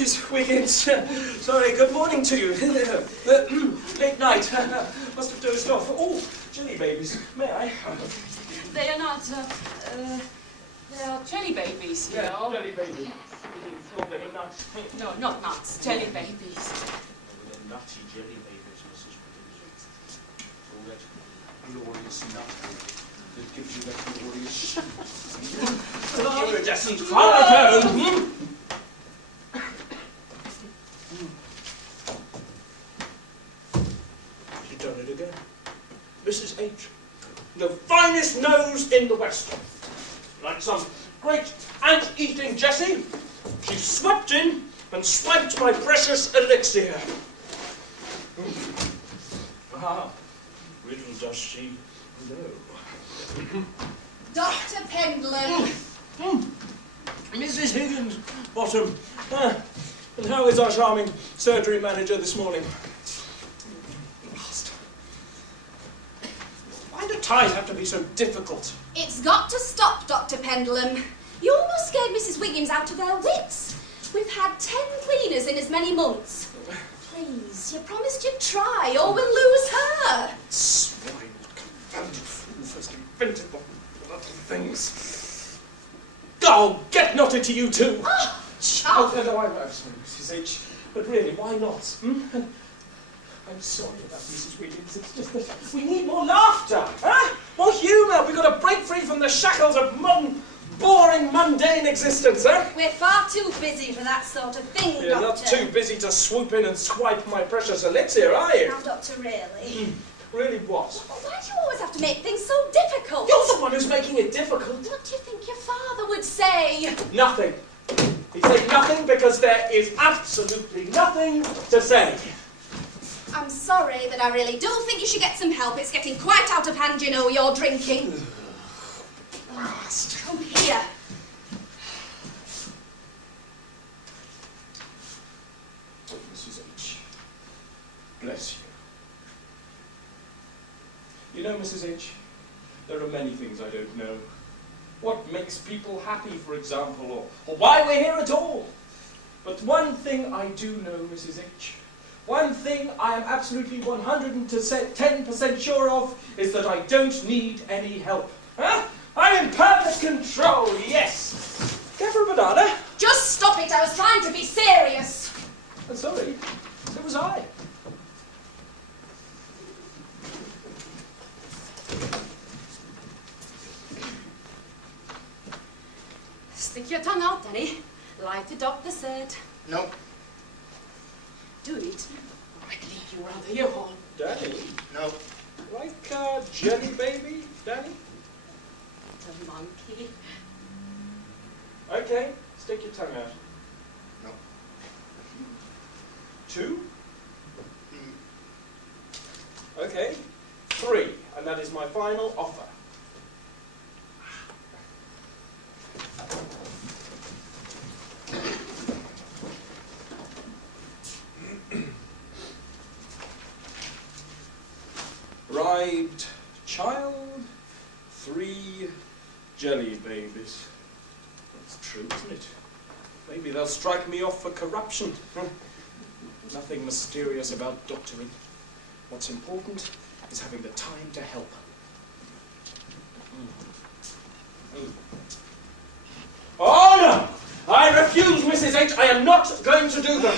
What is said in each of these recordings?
Mrs. Wiggins. Sorry, good morning to you. Late night. Must have dozed off. Oh, jelly babies. May I? They are not, they are jelly babies, you know. Jelly babies. They're nuts. No, not nuts, jelly babies. They're nutty jelly babies, Mrs. Wiggins. All that glorious nut that gives you that glorious... You were just follow home. She's done it again. Mrs. H. The finest nose in the West. Like some great ant-eating Jessie, she swept in and swiped my precious elixir. Ah, little does she know. Dr. Pendleton. Mrs. Higgins, Bottom. And how is our charming surgery manager this morning? Why do ties have to be so difficult? It's got to stop, Dr. Pendleton. You almost scared Mrs. Wiggins out of her wits. We've had 10 cleaners in as many months. Please, you promised you'd try, or we'll lose her. Swine, confounded fool, first invented the bloody things. Oh, get knotted to you too! Oh, Oh, child. no, I'm sorry, Mrs. H. But really, why not? I'm sorry about Mrs. Wiggins. It's just that we need more laughter, huh? More humour. We've got to break free from the shackles of modern, boring, mundane existence, huh? We're far too busy for that sort of thing, You're Doctor. not too busy to swoop in and swipe my precious elixir, are you? Now, Doctor, really? Really what? Well, why do you always have to make things so difficult? You're the one who's making it difficult. What do you think your father would say? Nothing. He'd say nothing because there is absolutely nothing to say. I'm sorry, but I really do think you should get some help. It's getting quite out of hand, you know, you're drinking. Come here. Mrs. H. Bless you. You know, Mrs. H., there are many things I don't know. What makes people happy, for example, or why we're here at all. But one thing I do know, Mrs. H., one thing I am absolutely 110% sure of is that I don't need any help. Huh? I'm in perfect control, yes. Care for a banana? Just stop it, I was trying to be serious. I'm sorry, so was I. Stick your tongue out, Danny, like the doctor said. No. Do it. I'd leave you rather your home. Danny? No. Like jelly baby, Danny? The monkey. Okay, stick your tongue out. No. 2? Okay, 3, and that is my final offer. Bribed child, 3 jelly babies. That's true, isn't it? Maybe they'll strike me off for corruption. Nothing mysterious about doctoring. What's important is having the time to help. Oh no! I refuse, Mrs. H. I am not going to do them.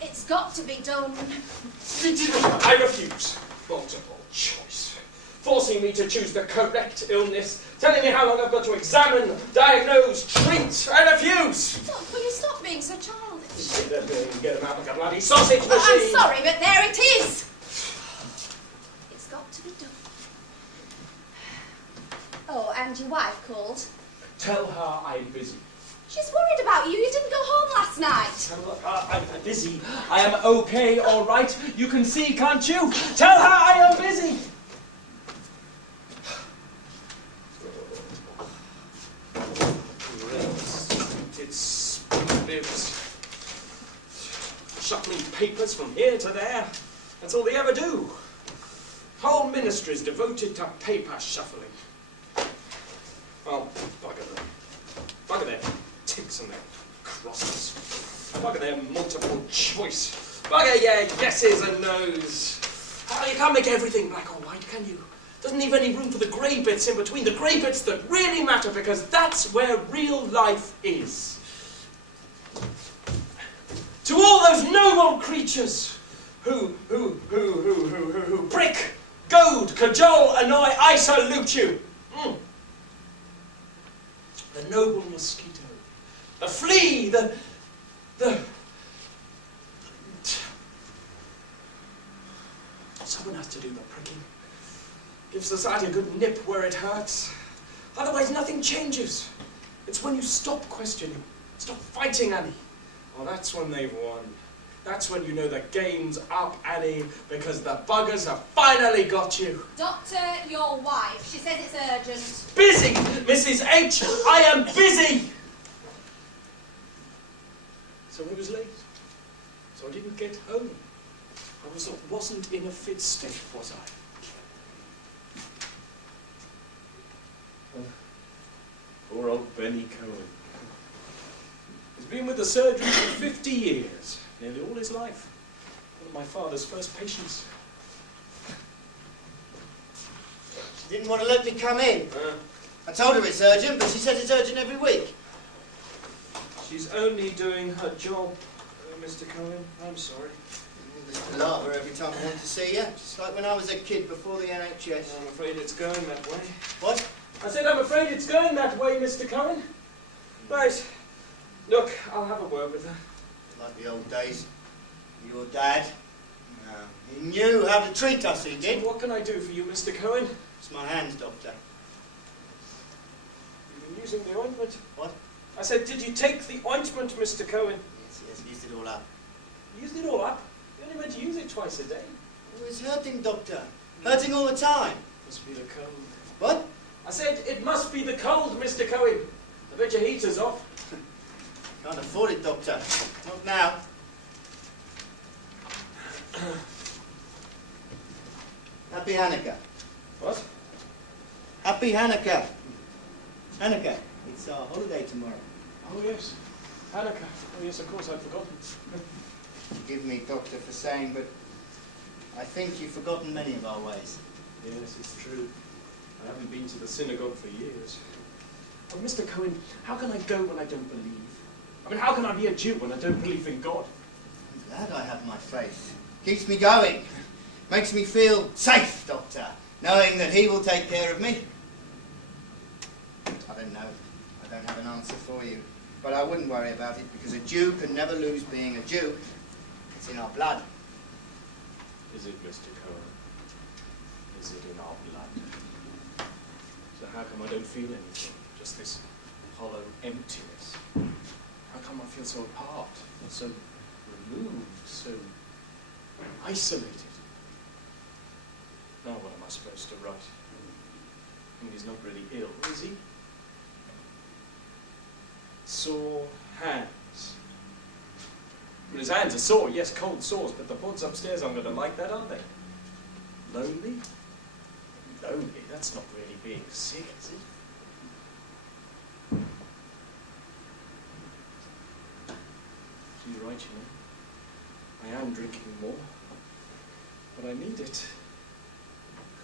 It's got to be done. I refuse. Multiple choice. Forcing me to choose the correct illness. Telling me how long I've got to examine, diagnose, treat. I refuse. Look, will you stop being so childish? Get them out like a bloody sausage machine. I'm sorry, but there it is. It's got to be done. Oh, and your wife called. Tell her I'm busy. She's worried about you. You didn't go home last night. Tell her I'm busy. I am okay, all right. You can see, can't you? Tell her I am busy. It's shuffling papers from here to there. That's all they ever do. Whole ministries devoted to paper shuffling. Oh, bugger them. Bugger their ticks and their crosses. Bugger their multiple choice. Bugger your yeses and nos. You can't make everything black or white, can you? Doesn't leave any room for the grey bits in between. The grey bits that really matter, because that's where real life is. To all those noble creatures who prick, goad, cajole, annoy, I salute you. The noble mosquito, the flea, the someone has to do the pricking. Give society a good nip where it hurts. Otherwise nothing changes. It's when you stop questioning, stop fighting, Annie. Well, that's when they've won. That's when you know the game's up, Annie, because the buggers have finally got you. Doctor, your wife. She says it's urgent. Busy, Mrs. H. I am busy. So I was late. So I didn't get home. I wasn't in a fit state, was I? Poor old Benny Cohen. He's been with the surgery for 50 years, nearly all his life. One of my father's first patients. She didn't want to let me come in. I told her it's urgent, but she says it's urgent every week. She's only doing her job, Mr. Cohen. I'm sorry. Just palaver every time I want to see you. Just like when I was a kid before the NHS. I'm afraid it's going that way. What? I said I'm afraid it's going that way, Mr. Cohen. Right. Look, I'll have a word with her. Like the old days. Your dad. He knew how to treat us, he did. So what can I do for you, Mr. Cohen? It's my hands, Doctor. You've been using the ointment. What? I said, did you take the ointment, Mr. Cohen? Yes, used it all up. Used it all up? You only meant to use it twice a day. Oh, it's hurting, Doctor. Hurting all the time. Must be the cold. What? I said, it must be the cold, Mr. Cohen. I bet your heater's off. Can't afford it, Doctor. Not now. Happy Hanukkah. What? Happy Hanukkah. Hanukkah. It's our holiday tomorrow. Oh, yes. Hanukkah. Oh, yes, of course, I'd forgotten. Forgive me, Doctor, for saying, but I think you've forgotten many of our ways. Yes, it's true. I haven't been to the synagogue for years. But Mr. Cohen, how can I go when I don't believe? I mean, how can I be a Jew when I don't believe in God? I'm glad I have my faith. Keeps me going. Makes me feel safe, Doctor, knowing that he will take care of me. I don't know. I don't have an answer for you. But I wouldn't worry about it, because a Jew can never lose being a Jew. It's in our blood. Is it, Mr. Cohen? Is it in our blood? So how come I don't feel anything? Just this hollow emptiness? How come I feel so apart, so removed, so isolated? Now what am I supposed to write? I mean, he's not really ill, is he? Sore hands. I mean, his hands are sore, yes, cold sores, but the pods upstairs aren't going to like that, are they? Lonely? Lonely? That's not really being sick, is it? You're right, you know. I am drinking more, but I need it.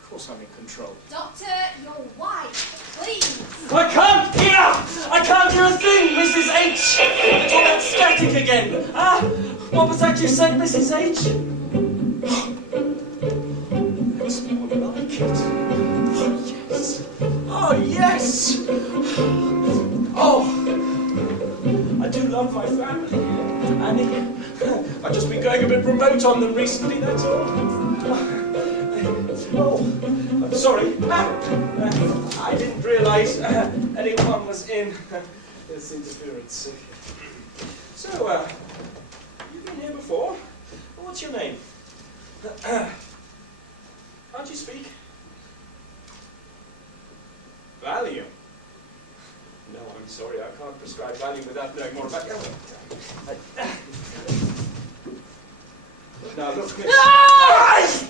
Of course I'm in control. Doctor, your wife, please. I can't hear! I can't hear a thing, Mrs. H! It's all that static again. Ah, what was that you said, Mrs. H? There was more like it. Oh, yes! Oh, I do love my family, Annie. I've just been going a bit remote on them recently, that's all. Oh, I'm sorry. I didn't realise anyone was in this interference. So, you've been here before? What's your name? Can't you speak? Valium. No, I'm sorry, I can't prescribe Valium without knowing more about you. Now, look, Miss.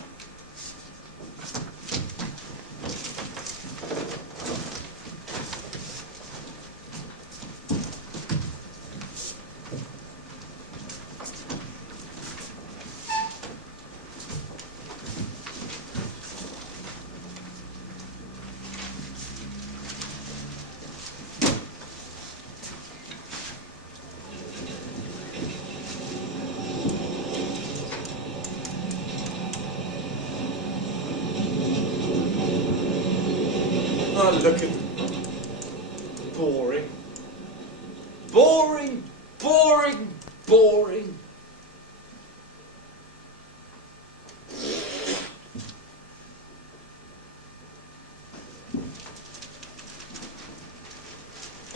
Oh, look at them. Boring. Boring, boring, boring.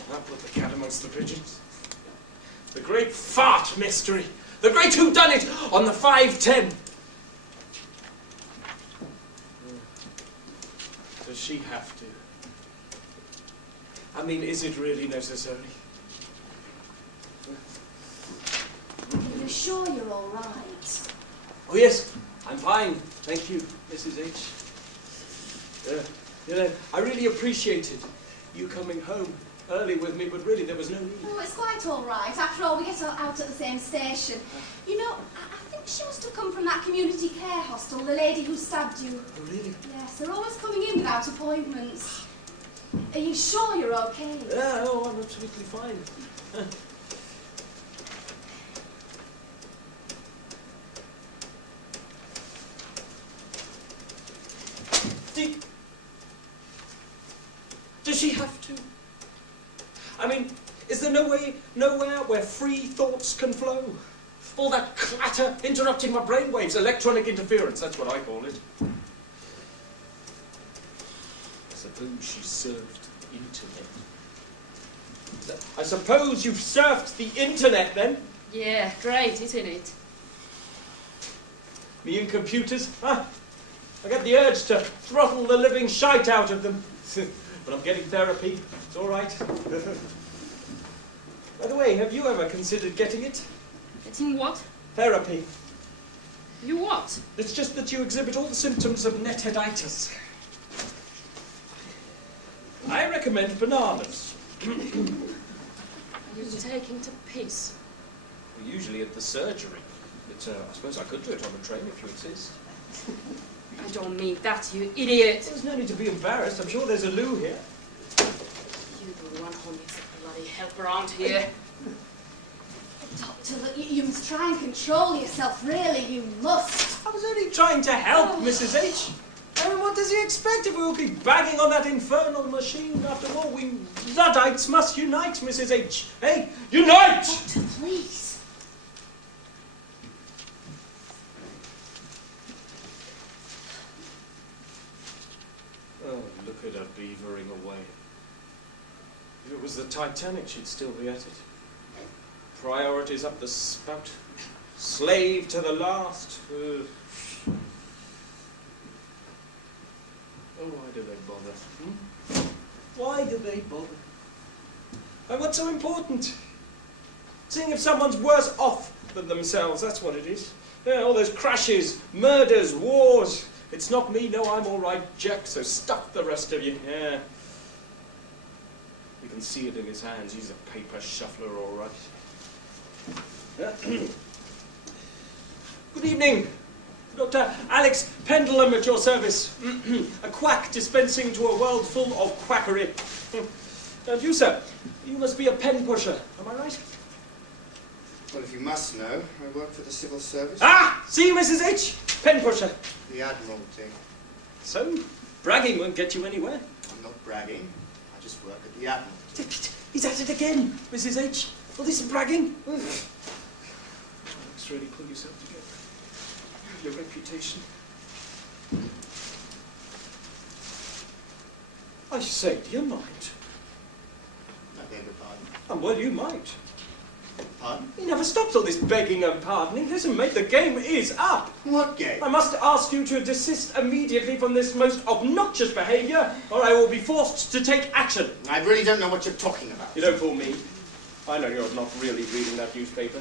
That put the cat amongst the pigeons. The great fart mystery. The great whodunit on the 510. Does she have to? I mean, is it really necessary? Are you sure you're all right? Oh yes, I'm fine, thank you, Mrs. H. You know, I really appreciated you coming home early with me, but really there was no need. Oh, it's quite all right. After all, we get out at the same station. You know, I think she must have come from that community care hostel, the lady who stabbed you. Oh really? Yes, they're always coming in without appointments. Are you sure you're okay? Yeah, oh, I'm absolutely fine. Does she have to? I mean, is there nowhere where free thoughts can flow? All that clatter interrupting my brainwaves, electronic interference, that's what I call it. I suppose she surfed the internet. I suppose you've surfed the internet then? Yeah, great, isn't it? Me and computers? Huh? I get the urge to throttle the living shite out of them. But I'm getting therapy. It's all right. By the way, have you ever considered getting it? Getting what? Therapy. You what? It's just that you exhibit all the symptoms of netheaditis. I recommend bananas. Are you taking to piss? We're usually at the surgery. But I suppose I could do it on the train if you insist. I don't mean that, you idiot. There's no need to be embarrassed. I'm sure there's a loo here. You're the one who needs a bloody help around here. Doctor, look, you must try and control yourself, really, you must. I was only trying to help, Mrs. H. I mean, what does he expect if we all keep banging on that infernal machine? After all, we Luddites must unite, Mrs. H. Hey, unite! Doctor, please. Oh, look at her beavering away. If it was the Titanic, she'd still be at it. Priorities up the spout. Slave to the last. Oh, why do they bother? Why do they bother? And what's so important? Seeing if someone's worse off than themselves, that's what it is. Yeah, all those crashes, murders, wars. It's not me, no, I'm all right, Jack, so stuff the rest of you, yeah. You can see it in his hands, he's a paper shuffler, all right. Good evening, Dr. Alex Pendulum at your service. A quack dispensing to a world full of quackery. And you, sir, you must be a pen pusher, am I right? Well, if you must know, I work for the civil service. Ah! See, Mrs. H? Pen pusher. The Admiralty. So, bragging won't get you anywhere. I'm not bragging. I just work at the Admiralty. He's at it again, Mrs. H. All this bragging. Let's really pull yourself together. Your reputation. I say, do you mind? I beg your pardon. And well, you might. Pardon? He never stops all this begging and pardoning. Listen, mate, the game is up. What game? I must ask you to desist immediately from this most obnoxious behaviour, or I will be forced to take action. I really don't know what you're talking about. You don't fool me. I know you're not really reading that newspaper.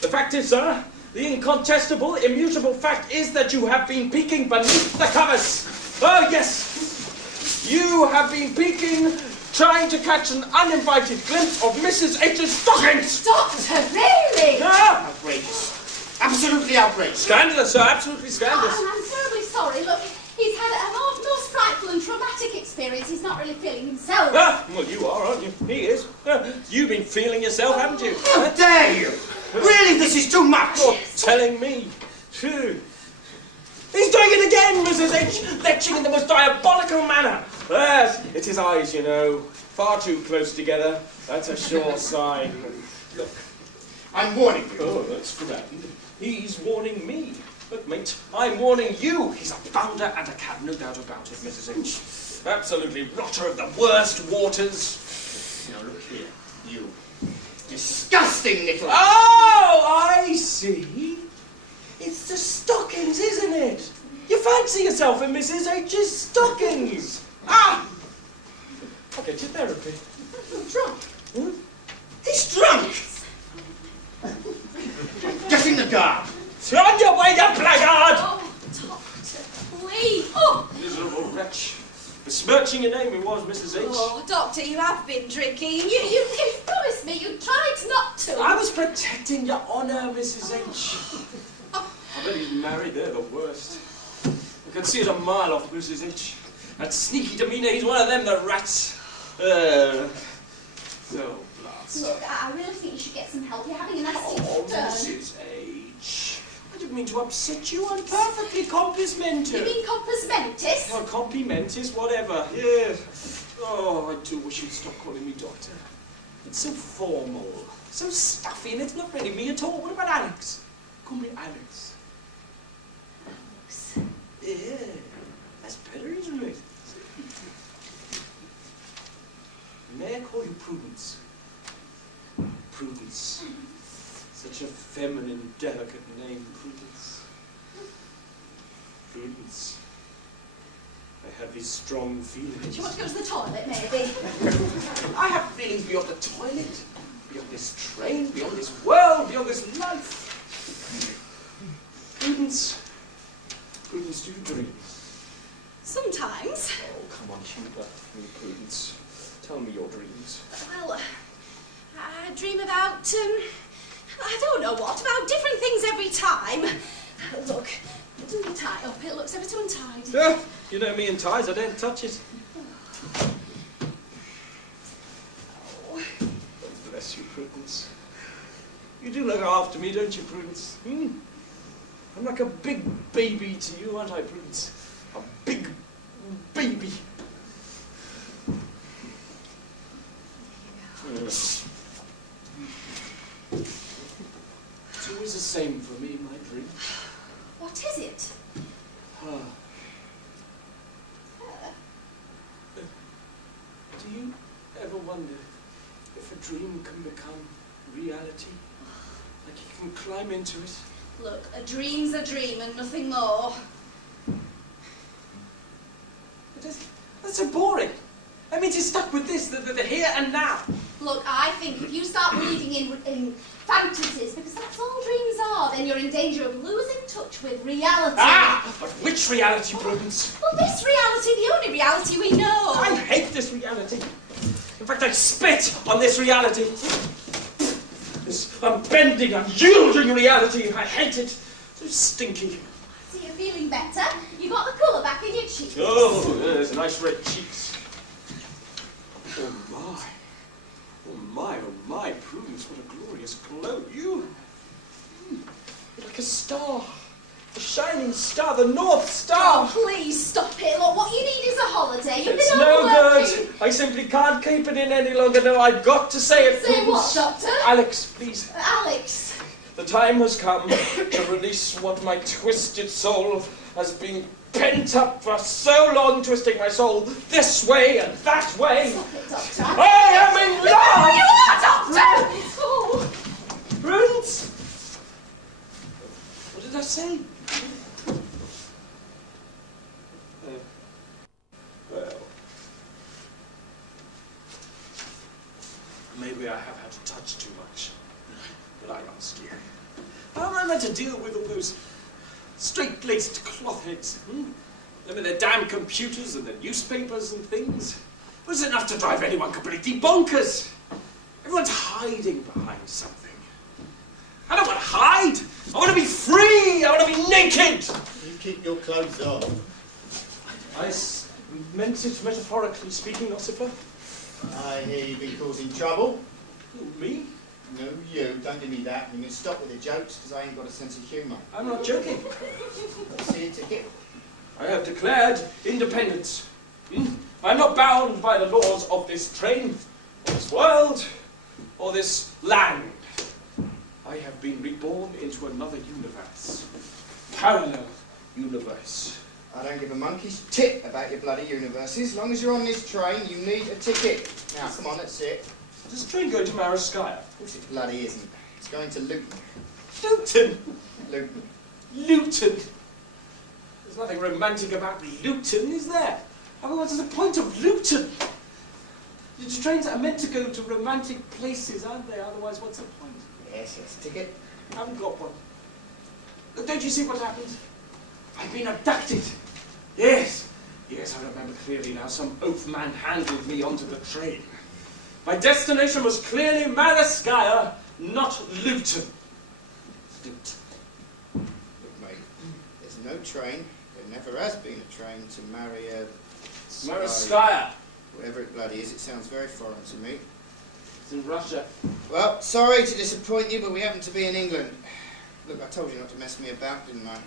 The fact is, sir, the incontestable, immutable fact is that you have been peeking beneath the covers. Oh, yes. You have been peeking, trying to catch an uninvited glimpse of Mrs. H's stockings. Doctor, really? Ah! Outrageous. Absolutely outrageous. Scandalous, sir, absolutely scandalous. Oh, I'm terribly sorry. Look, he's had a most frightful and traumatic experience. He's not really feeling himself. Ah, well, you are, aren't you? He is. You've been feeling yourself, haven't you? How dare you! Really, this is too much! You're telling me. Phew. He's doing it again, Mrs. H. Leching in the most diabolical manner. Yes, it's his eyes, you know. Far too close together. That's a sure sign. Look. I'm warning you. Oh, that's grand. He's warning me. Look, mate, I'm warning you. He's a bounder and a cad, no doubt about it, Mrs. H. Absolutely rotter of the worst waters. Now look here, you disgusting little... Oh, I see. It's the stockings, isn't it? You fancy yourself in Mrs. H's stockings. Ah! I'll get you therapy. I'm drunk. Hmm? He's drunk! Get in the car! On your way, you blackguard! Oh, Doctor, please. Oh! Miserable wretch. Besmirching your name, it was Mrs. H. Oh, Doctor, you have been drinking. You promised me you tried not to. I was protecting your honour, Mrs. H. I bet he's married, they're the worst. I can see it a mile off, Mrs. H. That sneaky demeanour, he's one of them, the rats. So, blast. Look, I really think you should get some help. You're having a nasty Oh, turn. Mrs. H. I didn't mean to upset you. I'm perfectly complimentary. You mean compass mentis? Oh, complimentis, whatever. Yeah. Oh, I do wish you'd stop calling me doctor. It's so formal, so stuffy, and it's not really me at all. What about Alex? Call me Alex. Alex. Yeah, that's better, isn't it? May I call you Prudence? Prudence. Such a feminine, delicate name, Prudence. Prudence. I have these strong feelings. Do you want to go to the toilet, maybe? I have feelings beyond the toilet, beyond this train, beyond this world, beyond this life. Prudence. Prudence, do you dream? Sometimes. Oh, come on, Huber. Prudence. Tell me your dreams. Well, I dream about, I don't know what, about different things every time. Look, do the tie up, it looks ever so untidy. Yeah, you know me and ties, I don't touch it. Oh. Bless you, Prudence. You do look after me, don't you, Prudence? Hmm? I'm like a big baby to you, aren't I, Prudence? A big baby. It's always the same for me, my dream. What is it? Do you ever wonder if a dream can become reality? Like you can climb into it? Look, a dream's a dream and nothing more. But that's so boring. That means you're stuck with this, the here and now. Look, I think if you start believing in fantasies, because that's all dreams are, then you're in danger of losing touch with reality. Ah! But which reality, Prudence? Well, this reality, the only reality we know. I hate this reality. In fact, I spit on this reality. This unbending, unyielding reality. I hate it. So stinky. So you're feeling better? You got the colour back in your cheeks. Oh, there's nice red cheeks. Oh my. Oh my, oh my, Prudence, what a glorious glow. You're like a star. A shining star, the North Star. Oh, please stop it. Look, what you need is a holiday. You've It's been no overworking. good. I simply can't keep it in any longer. No, I've got to say it, Say what, Prudence. Doctor? Alex, please. Alex. The time has come to release what my twisted soul has been pent up for so long, twisting my soul this way and that way. Stop it, Doctor. I am in love! You are, Doctor! Oh. Prudence! What did I say? Well, maybe I have had to touch too much. But I ask you, how am I meant to deal with all those straight-laced cloth-heads? Them and their damn computers and their newspapers and things? Was it enough to drive anyone completely bonkers? Everyone's hiding behind something. I don't want to hide. I want to be free. I want to be naked. You keep your clothes on. I meant it metaphorically speaking, Ossifer. I hear you've been causing trouble. Who, me? No, you. Don't give me that. You can stop with the jokes, because I ain't got a sense of humour. I'm not joking. Let's see a ticket. I have declared independence. I'm not bound by the laws of this train, or this world, or this land. I have been reborn into another universe. Parallel universe. I don't give a monkey's tit about your bloody universes. As long as you're on this train, you need a ticket. Now, come on, let's sit. Does the train go to Maraskya? Of course it bloody isn't. It's going to Luton. Luton! Luton. Luton! There's nothing romantic about Luton, is there? Otherwise, there's a point of Luton. The trains are meant to go to romantic places, aren't they? Otherwise, what's the point? Yes, ticket. I haven't got one. Look, don't you see what happened? I've been abducted. Yes, I remember clearly now. Some oaf man handled me onto the train. My destination was clearly Maraskya, not Luton. Look, mate, there's no train. There never has been a train to Maraskya. Whatever it bloody is, it sounds very foreign to me. It's in Russia. Well, sorry to disappoint you, but we happen to be in England. Look, I told you not to mess me about, didn't I?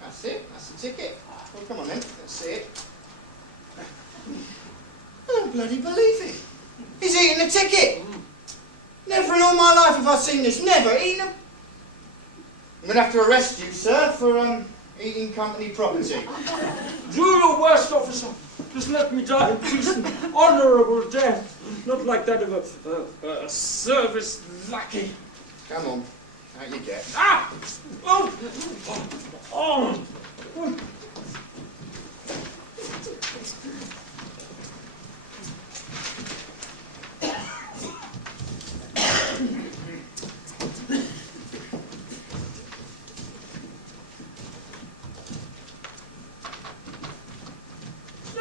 That's it. That's the ticket. Well, come on then. Let's see it. I don't bloody believe it. He's eating the ticket. Never in all my life have I seen this. Never eaten a... I'm going to have to arrest you, sir, for eating company property. You're your worst officer. Just let me die in peace and honourable death. Not like that of a service lackey. Come on. Out you get. Ah! Oh! Oh!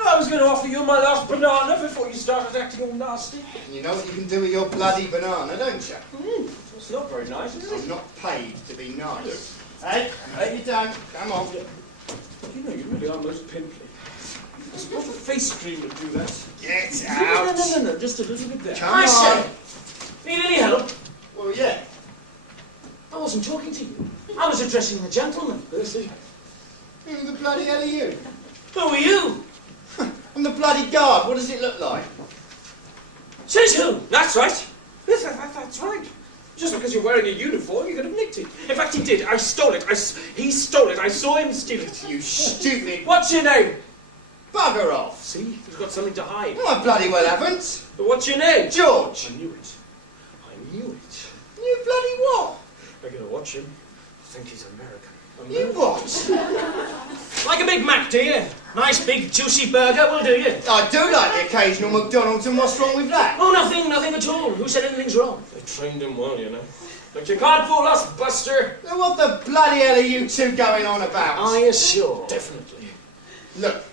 I was going to offer you my last banana before you started acting all nasty. And you know what you can do with your bloody banana, don't you? It's not very nice, is it? I'm not paid to be nice. Hey, you don't. Come on. You know, you really are most pimply. What a face cream would do that? Get out. No, just a little bit there. Come I on. say, need any help? Well, yeah. I wasn't talking to you. I was addressing the gentleman. Who the bloody hell are you? Who are you? I'm the bloody guard. What does it look like? Says who? That's right. Yes, that's right. Just because you're wearing a uniform, you could have nicked it. In fact, he did. I stole it. He stole it. I saw him steal it. You stupid... What's your name? Bugger off. See? He's got something to hide. No, I bloody well haven't. But what's your name? George. I knew it. I knew it. You bloody what? I'm going to watch him. I think he's American. You what? Like a Big Mac, do you? Nice big juicy burger will do you. I do like the occasional McDonald's, and what's wrong with that? Oh, nothing at all. Who said anything's wrong? They trained him well, you know. But you can't fool us, Buster. Now, what the bloody hell are you two going on about? I assure. Definitely. Look,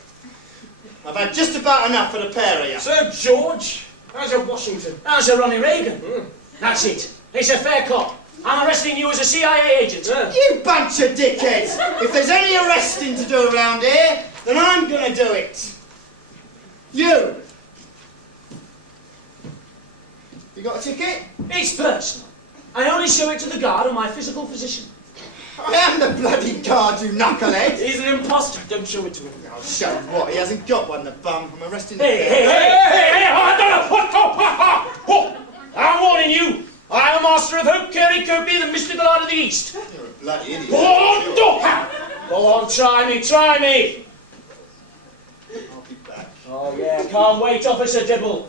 I've had just about enough of the pair of you. Sir George, how's your Washington? How's your Ronnie Reagan? That's it. It's a fair cop. I'm arresting you as a CIA agent. You bunch of dickheads! If there's any arresting to do around here, then I'm gonna do it. You! You got a ticket? It's personal. I only show it to the guard or my physical physician. I am the bloody guard, you knucklehead! He's an imposter. Don't show it to him. I'll show him what, he hasn't got one, the bum. I'm arresting the Hey, I'm warning you. I'm a master of hope, Carey Kirby, the mystical art of the East. You're a bloody idiot. Go on, try me. I'll be back. Oh, yeah, can't wait, Officer Dibble.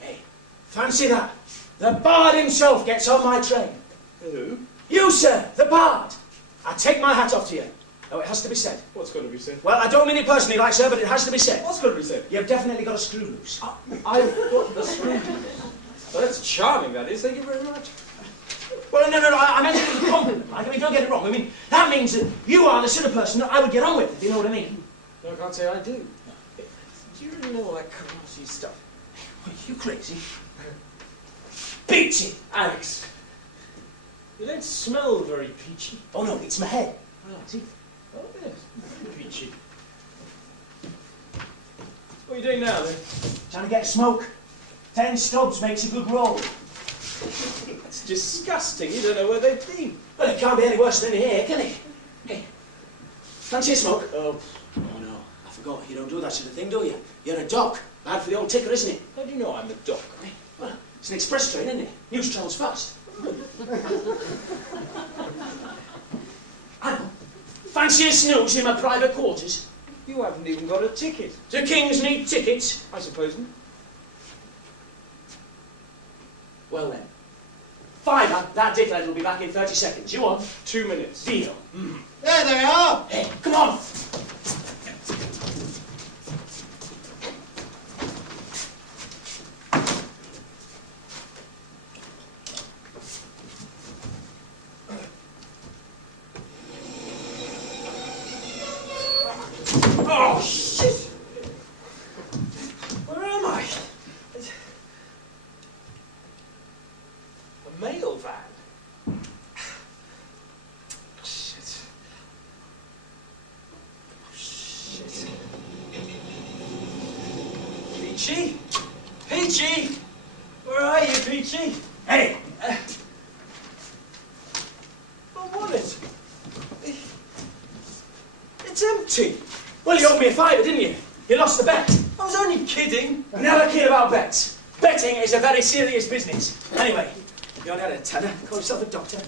Hey, fancy that. The Bard himself gets on my train. Who? You, sir, the Bard. I take my hat off to you. Oh, it has to be said. What's got to be said? Well, I don't mean it personally, like, sir, but it has to be said. What's got to be said? You've definitely got a screw loose. I've got the screw loose. Well, that's charming, that is. Thank you very much. Well, no, I meant it as a compliment. Like, I mean, don't get it wrong. I mean, that means that you are the sort of person that I would get on with, if you know what I mean. No, I can't say I do. Do you really know all that karate stuff? Are you crazy? Beat it! Alex, you don't smell very peachy. Oh, no, it's my head. Oh. See? Oh, yes. Peachy. What are you doing now, then? Trying to get smoke. 10 stubs makes a good roll. It's disgusting. You don't know where they've been. Well, it can't be any worse than here, can it? Hey, fancy a smoke? Oh, Oh, no, I forgot. You don't do that sort of thing, do you? You're a doc. Bad for the old ticker, isn't it? how do you know I'm a doc? Well, it's an express train, isn't it? News travels fast. I know. Fancy a snooze in my private quarters? You haven't even got a ticket. Do kings need tickets? I suppose. Well then. Fiver, that dickhead will be back in 30 seconds. You on? 2 minutes. Deal. There they are. Hey, come on! Oh, shit! Where am I? A mail van? Shit. Oh, shit. Peachy? Peachy? Where are you, Peachy? Hey! My wallet. It's empty. Well, you owed me a fiver, didn't you? You lost the bet. I was only kidding. Never kid about bets. Betting is a very serious business. Anyway, you only had a tenner. Call yourself a doctor.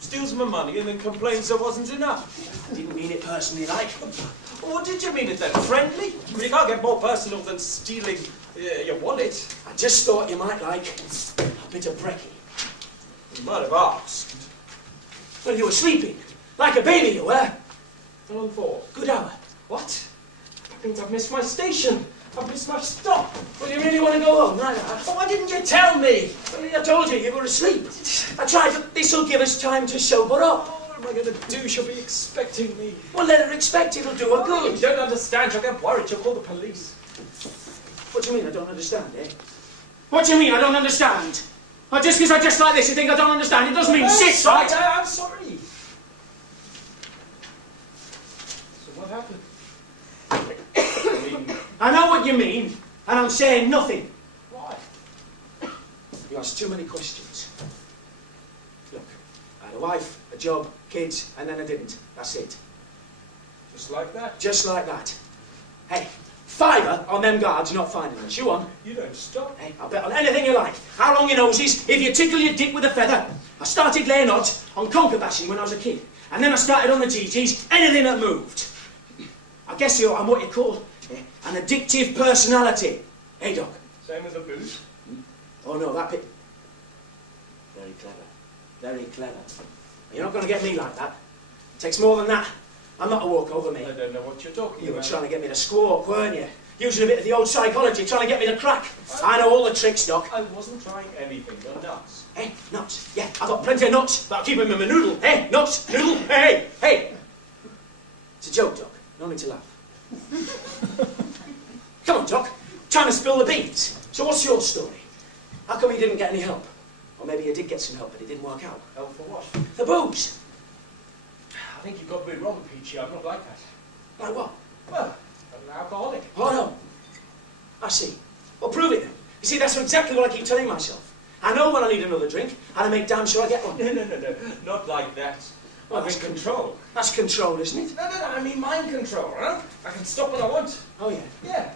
Steals my money and then complains there wasn't enough. I didn't mean it personally, like. Well, what did you mean it then? Friendly? I mean, you can't get more personal than stealing your wallet. I just thought you might like a bit of brekkie. You might have asked. Well, you were sleeping. Like a baby, you were. On 4. Good hour. What? That means I've missed my station. I've missed my stop. Well, you really want to go home, right? Oh, why didn't you tell me? Well, I told you, you were asleep. I tried, but this'll give us time to sober up. Oh, what am I going to do? She'll be expecting me. Well, let her expect it'll do her Oh, you good. don't understand. She'll get worried. She'll call the police. What do you mean I don't understand, eh? What do you mean I don't understand? Oh, just because I dress like this, you think I don't understand? It doesn't mean shit, right? I'm sorry. So what happened? I mean, I know what you mean, and I'm saying nothing. why? You ask too many questions. Look, I had a wife, a job, kids, and then I didn't. That's it. Just like that? Just like that. Hey, fiver on them guards not finding us. You on? You don't stop. Hey, I'll bet on anything you like. How long your nose is, if you tickle your dick with a feather. I started laying odds on conker bashing when I was a kid. And then I started on the GGs, anything that moved. I guess I'm what you call an addictive personality. Hey, Doc. Same with the booze. Oh, no, that bit... Very clever. Very clever. You're not going to get me like that. It takes more than that. I'm not a walkover, mate. I don't know what you're talking You were about. trying to get me to squawk, weren't you? Using a bit of the old psychology, trying to get me to crack. I know all the tricks, Doc. I wasn't trying anything. You're nuts. Hey, nuts. Yeah, I've got plenty of nuts, but I'll keep them in my noodle. Hey, nuts, noodle, hey, hey. It's a joke, Doc. No need to laugh. Come on, Doc. Trying to spill the beans. So what's your story? How come you didn't get any help? Or maybe you did get some help, but it didn't work out. Help for what? The booze. I think you've got me wrong, Peachy. I'm not like that. Like what? Well, I'm an alcoholic. Oh, no. I see. Well, prove it then. You see, that's exactly what I keep telling myself. I know when I need another drink, and I make damn sure I get one. No. Not like that. Well, I'm in control. That's control, isn't it? No. I mean mind control, huh? I can stop when I want. Oh, yeah. Yeah.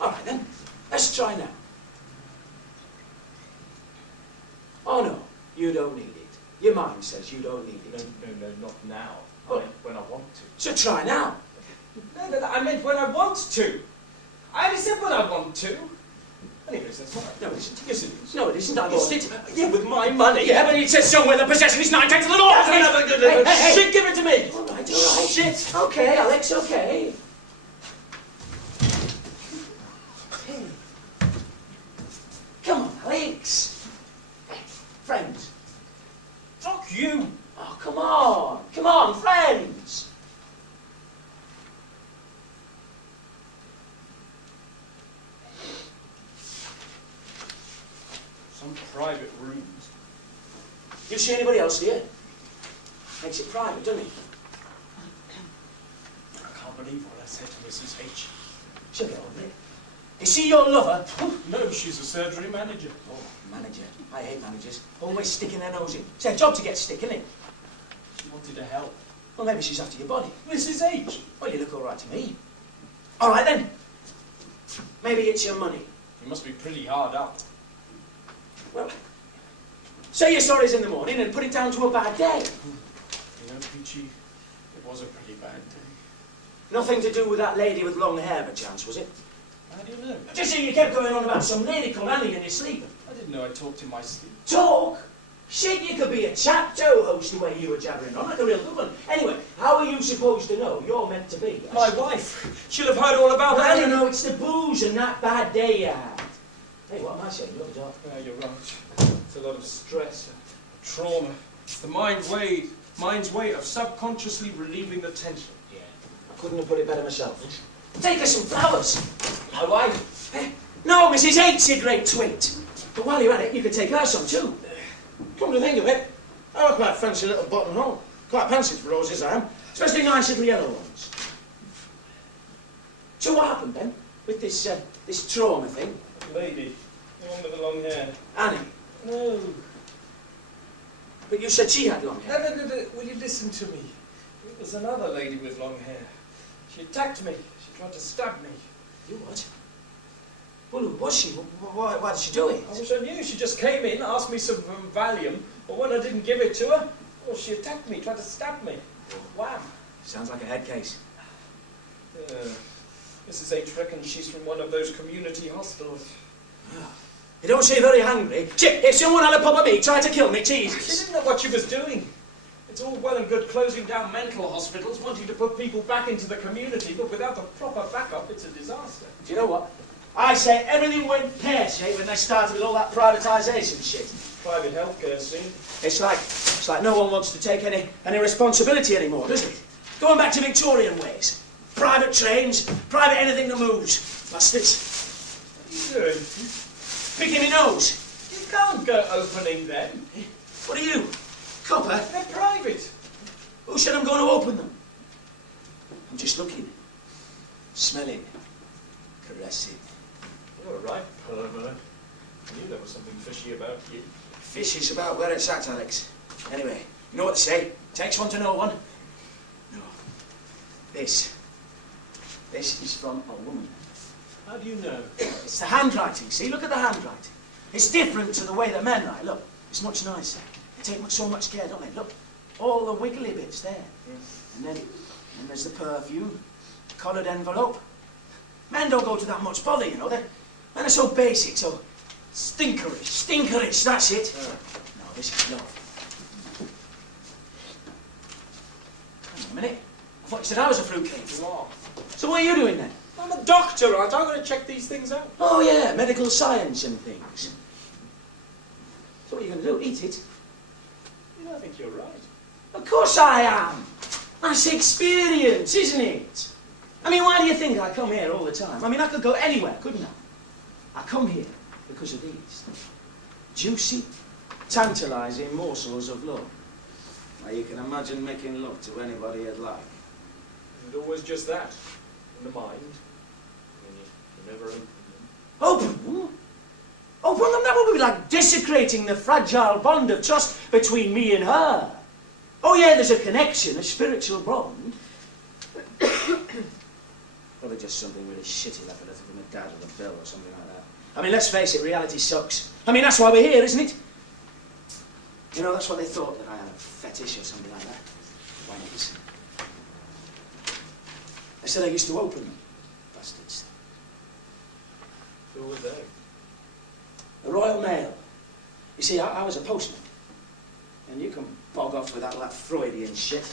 All right, then. Let's try now. Oh, no. You don't need it. Your mind says you don't need it. No, not now. Oh. I meant when I want to. So try now. No, I meant when I want to. I only said when I want to. Anyways, that's fine. No, it isn't. Yes, it is. No, it isn't. I Yes, bought it it. Yeah, with my money. Yeah, but it says somewhere the possession is 9/10 of the law. Hey. Shit, give it to me. All right. Shit. Okay, Alex, okay. Come on, Alex. Friends. Fuck you. Oh, come on. Come on, friends. Some private rooms. You see anybody else here? Makes it private, doesn't it? I can't believe what I said to Mrs. H. She'll get on with it. Is she your lover? No, she's a surgery manager. Oh, manager. I hate managers. Always sticking their nose in. It's their job to get stick, isn't it? She wanted to help. Well, maybe she's after your body. Mrs. H. Well, you look all right to me. All right, then. Maybe it's your money. You must be pretty hard up. Well, say your sorries in the morning and put it down to a bad day. You know, Peachy, it was a pretty bad day. Nothing to do with that lady with long hair, perchance, was it? How do you know? Just see, you kept going on about some lady called Annie in your sleep. I didn't know I talked in my sleep. Talk? Shit, you could be a chapter host the way you were jabbering on, like a real good one. Anyway, how are you supposed to know you're meant to be? My wife. She'll have heard all about I it. don't know, it's the booze and that bad day you had. Hey, what am I saying? You're the dog. Yeah, you're right. It's a lot of stress, trauma. It's the mind's way of subconsciously relieving the tension. Yeah, I couldn't have put it better myself. Take her some flowers. My wife. No, Mrs. H, you great twit. But while you're at it, you could take her some too. Come to think of it, I quite fancy a little buttonhole. Quite fancy for roses, I am. Especially nice little yellow ones. So what happened then with this trauma thing? Lady, the one with the long hair. Annie. No. But you said she had long hair. No. Will you listen to me? It was another lady with long hair. She attacked me. She tried to stab me. You what? Well, who was she? Why did she do it? I wish I knew. She just came in, asked me some Valium, but when I didn't give it to her, well, she attacked me, tried to stab me. Wham! Sounds like a head case. Mrs. H reckons she's from one of those community hospitals. You don't seem very hungry. Chip, if someone had a pop at me, tried to kill me, She Jesus. didn't know what she was doing. It's all well and good closing down mental hospitals, wanting to put people back into the community, but without the proper backup, it's a disaster. Do you know what? I say everything went pear-shaped when they started with all that privatisation shit. Private healthcare scene. It's like no one wants to take any responsibility anymore, does it? Going back to Victorian ways. Private trains, private anything that moves. Bastards. What are you doing? Picking me nose. You can't go opening them. What are you? Copper? They're private. Who said I'm going to open them? I'm just looking. Smelling. Caressing. You're a right pervert. I knew there was something fishy about you. Fish is about where it's at, Alex. Anyway, you know what to say. Takes one to know one. No. This is from a woman. How do you know? It's the handwriting, see? Look at the handwriting. It's different to the way that men write. Look, it's much nicer. They take so much care, don't they? Look, all the wiggly bits there. And then there's the perfume, coloured envelope. Men don't go to that much bother, you know. Men are so basic, so stinkerish, that's it. No, this is love. Hang on a minute. I thought you said I was a fruitcake. You are. So what are you doing then? I'm a doctor, aren't I? I'm going to check these things out. Oh yeah, medical science and things. So what are you going to do? Eat it? Yeah, I think you're right. Of course I am. That's experience, isn't it? I mean, why do you think I come here all the time? I mean, I could go anywhere, couldn't I? I come here because of these. Juicy, tantalising morsels of love. Now, you can imagine making love to anybody you'd like. Is it always just that? In the mind? I mean, you never open them. Open them? Open them? That would be like desecrating the fragile bond of trust between me and her. Oh yeah, there's a connection, a spiritual bond. Probably just something really shitty like a letter from a dad or a bill or something like that. I mean, let's face it, reality sucks. I mean, that's why we're here, isn't it? You know, that's what they thought, that I had a fetish or something like that. Wankers. They said I used to open them. Bastards. Who were they? The Royal Mail. You see, I was a postman. And you can bog off with all that Freudian shit.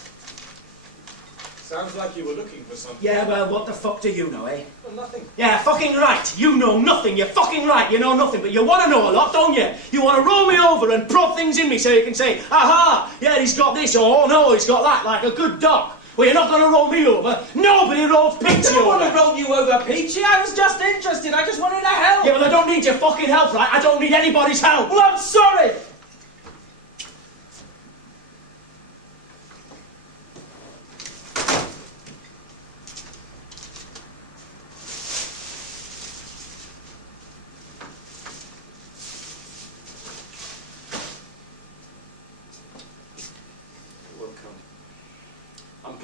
Sounds like you were looking for something. Yeah, well, what the fuck do you know, eh? Well, nothing. Yeah, fucking right. You know nothing. You're fucking right. You know nothing. But you want to know a lot, don't you? You want to roll me over and prop things in me so you can say, aha, yeah, he's got this, or oh, no, he's got that, like a good dog. Well, you're not going to roll me over. Nobody rolls Peachy over. I don't want to roll you over, Peachy. I was just interested. I just wanted to help. Yeah, well, I don't need your fucking help, right? I don't need anybody's help. Well, I'm sorry.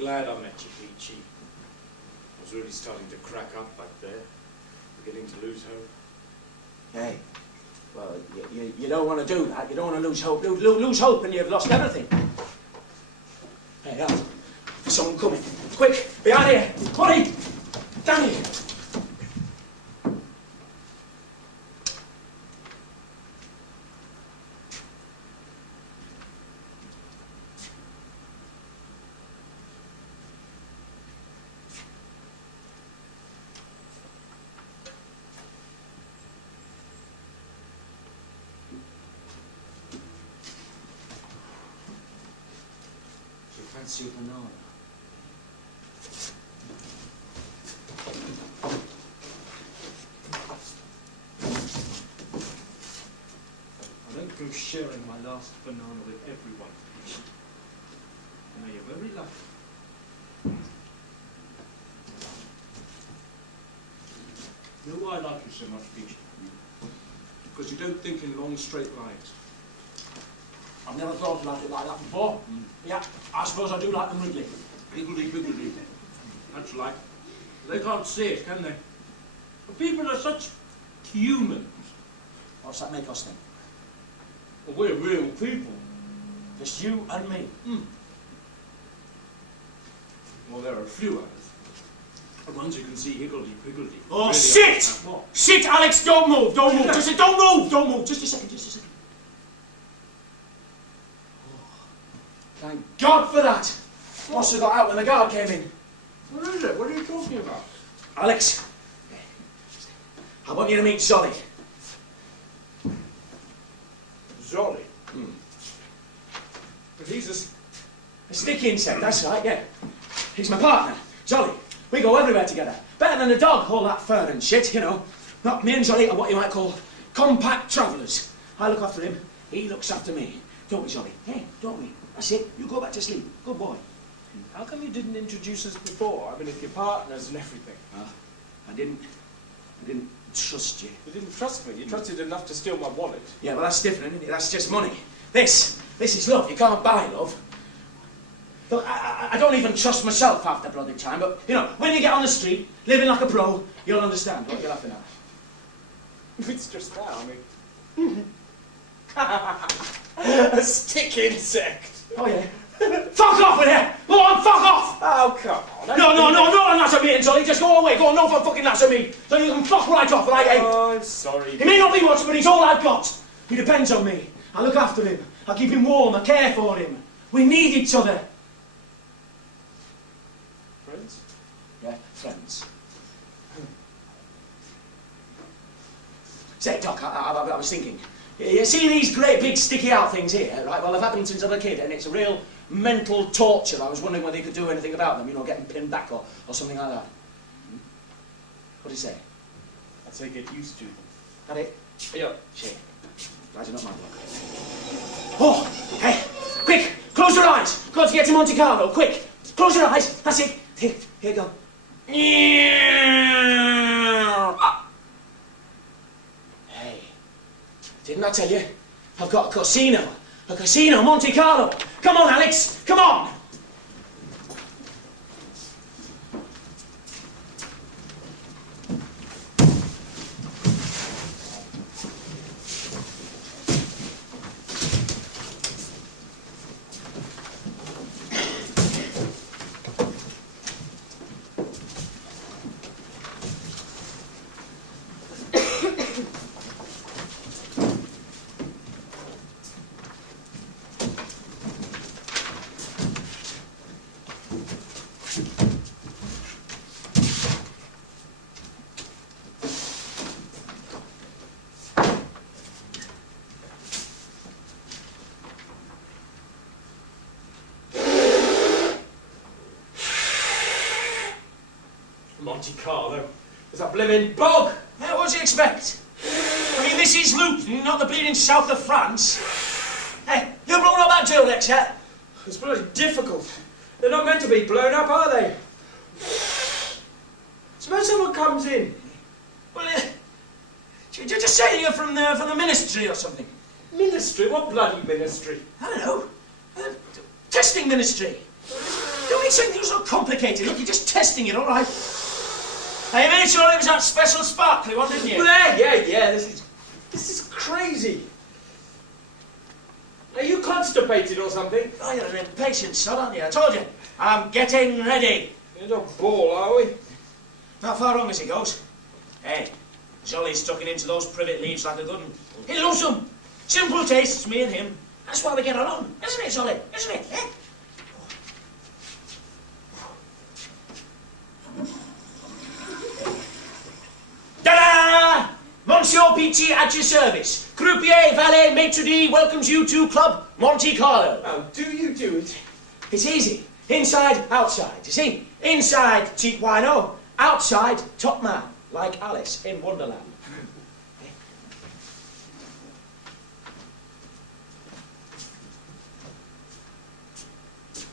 glad I met you, Peachy. I was really starting to crack up back there, beginning to lose hope. Hey, well, you don't want to do that. You don't want to lose hope. Lose hope and you've lost everything. Hey, there's someone coming. Quick, behind here. Hurry! Down here. Fancy a banana. I don't go sharing my last banana with everyone. Now you're very lucky. You know why I like you so much, Peachy? Because you don't think in long, straight lines. I've never thought about it like that before. Yeah, I suppose I do like them Wrigley. Higgledy-piggledy. That's right. They can't see it, can they? But people are such humans. What's that make us think? Well, we're real people. Just you and me. Well, there are a few others. The ones who can see higgledy-piggledy. Oh, really sit! understand what? Sit, Alex, don't move, don't move. Just don't move, don't move. Just a second, just a second. Thank God for that! Must have got out when the guard came in. What is it? What are you talking about? Alex, I want you to meet Zolly. Zolly? But he's A sticky insect, that's right, yeah. He's my partner, Zolly. We go everywhere together. Better than a dog, all that fur and shit, you know. Not me and Zolly are what you might call compact travellers. I look after him, he looks after me. Don't we, Zolly? Hey, don't we? That's it. You go back to sleep. Good boy. How come you didn't introduce us before? I mean, if you're partners and everything. I didn't trust you. You didn't trust me. You trusted enough to steal my wallet. Yeah, well, that's different, isn't it? That's just money. This is love. You can't buy love. Look, I don't even trust myself half the bloody time, but, you know, when you get on the street, living like a pro, you'll understand what you're laughing at. It's just that, I mean. A stick insect. Oh, yeah. Fuck off with it! Go on, fuck off! Oh, come on. No, that's a me, Zolly. Just go away. Go on, no fucking that's a me. So you can fuck right off, like, hey. Oh, I'm sorry. He may not be much, but he's all I've got. He depends on me. I look after him. I keep him warm. I care for him. We need each other. Friends? Yeah, friends. Say, Doc, I was thinking. You see these great big sticky out things here, right? Well, they've happened since I was a kid, and it's a real mental torture. I was wondering whether you could do anything about them, you know, getting pinned back or something like that. What do you say? I'd say get used to them. That it? Yeah. Shit. Glad you're not my bloke. Oh, hey, quick, close your eyes. Got to get to Monte Carlo, quick. Close your eyes. That's it. Here you go. Hey, didn't I tell you? I've got a casino, Monte Carlo. Come on, Alex, come on. Monte Carlo. There's a blimmin' bog! Yeah, what do you expect? I mean, this is Luton, not the bleeding south of France. Hey, you blown up that Durex yet? It's bloody difficult. They're not meant to be blown up, are they? Suppose someone comes in. Well, just say you're from the ministry or something. Ministry? What bloody ministry? I don't know. Testing ministry. Don't make things so complicated. Look, you're just testing it, all right? Hey, you made sure it was that special sparkly one, didn't you? Yeah. This is crazy. Are you constipated or something? Oh, you're an impatient son, aren't you? I told you. I'm getting ready. You don't bawl, are we? Not far wrong as he goes. Hey, Zolly's stucking into those privet leaves like a good one. He loves them. Simple tastes, me and him. That's why we get along, isn't it, Zolly? Isn't it? Eh? Ta-da! Monsieur Pitti at your service. Croupier, valet, maitre d' welcomes you to Club Monte Carlo. How do you do it? It's easy. Inside, outside. You see? Inside, cheap wino. Outside, top man. Like Alice in Wonderland.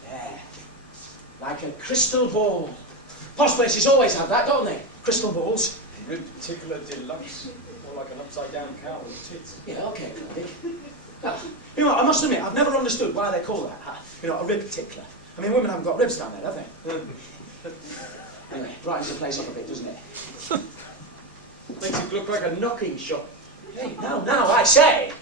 There. Like a crystal ball. Posh places always have that, don't they? Crystal balls. Rib tickler deluxe. More like an upside-down cow with tits. Yeah, okay, Dick. You know, I must admit, I've never understood why they call that, you know, a rib tickler. I mean, women haven't got ribs down there, have they? Anyway, brightens the place up a bit, doesn't it? Makes it look like a knocking shop. Hey, now, I say.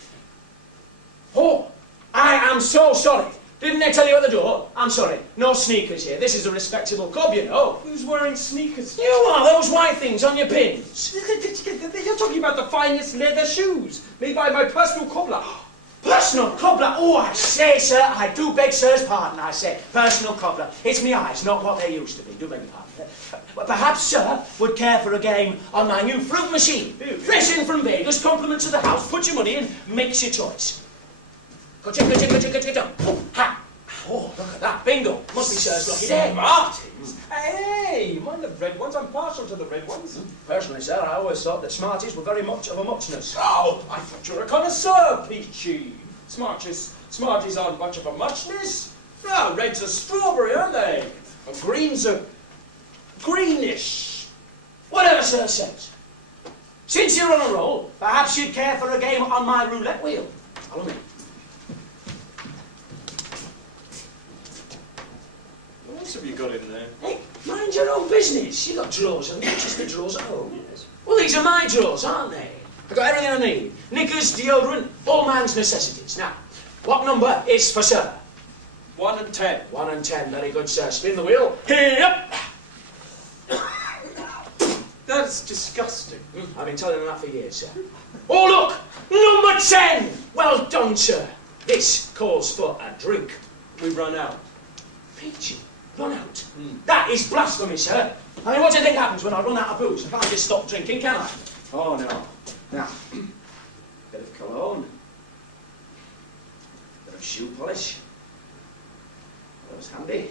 Oh, I am so sorry. Didn't they tell you at the door? I'm sorry. No sneakers here. This is a respectable club, you know. Who's wearing sneakers? You are, those white things on your pins. You're talking about the finest leather shoes made by my personal cobbler. Personal cobbler? Oh, I say, sir, I do beg sir's pardon, I say. Personal cobbler. It's me eyes, not what they used to be. Do beg your pardon. But perhaps sir would care for a game on my new fruit machine. Fresh in from Vegas, compliments of the house, put your money in, makes your choice. Go-cha. Oh, ha! Oh, look at that. Bingo. Must be sir's lucky day. Smarties? Hey, you mind the red ones? I'm partial to the red ones. Personally, sir, I always thought that Smarties were very much of a muchness. Oh, I thought you were a connoisseur, Peachy. Smarties aren't much of a muchness. No, reds are strawberry, aren't they? And greens are greenish. Whatever sir says. Since you're on a roll, perhaps you'd care for a game on my roulette wheel. Follow me. What else have you got in there? Hey, mind your own business. You got drawers, haven't you? Just the drawers at home. Yes. Well, these are my drawers, aren't they? I've got everything I need. Knickers, deodorant, all man's necessities. Now, what number is for sir? 1 and 10. 1 and 10, very good, sir. Spin the wheel. Yep. That's disgusting. I've been telling them that for years, sir. Oh, look! Number 10! Well done, sir. This calls for a drink. We run out. Peachy, run out? That is blasphemy, sir. I mean, what do you think happens when I run out of booze? I can't just stop drinking, can I? Oh, no. Now, bit of cologne. Bit of shoe polish. That was handy.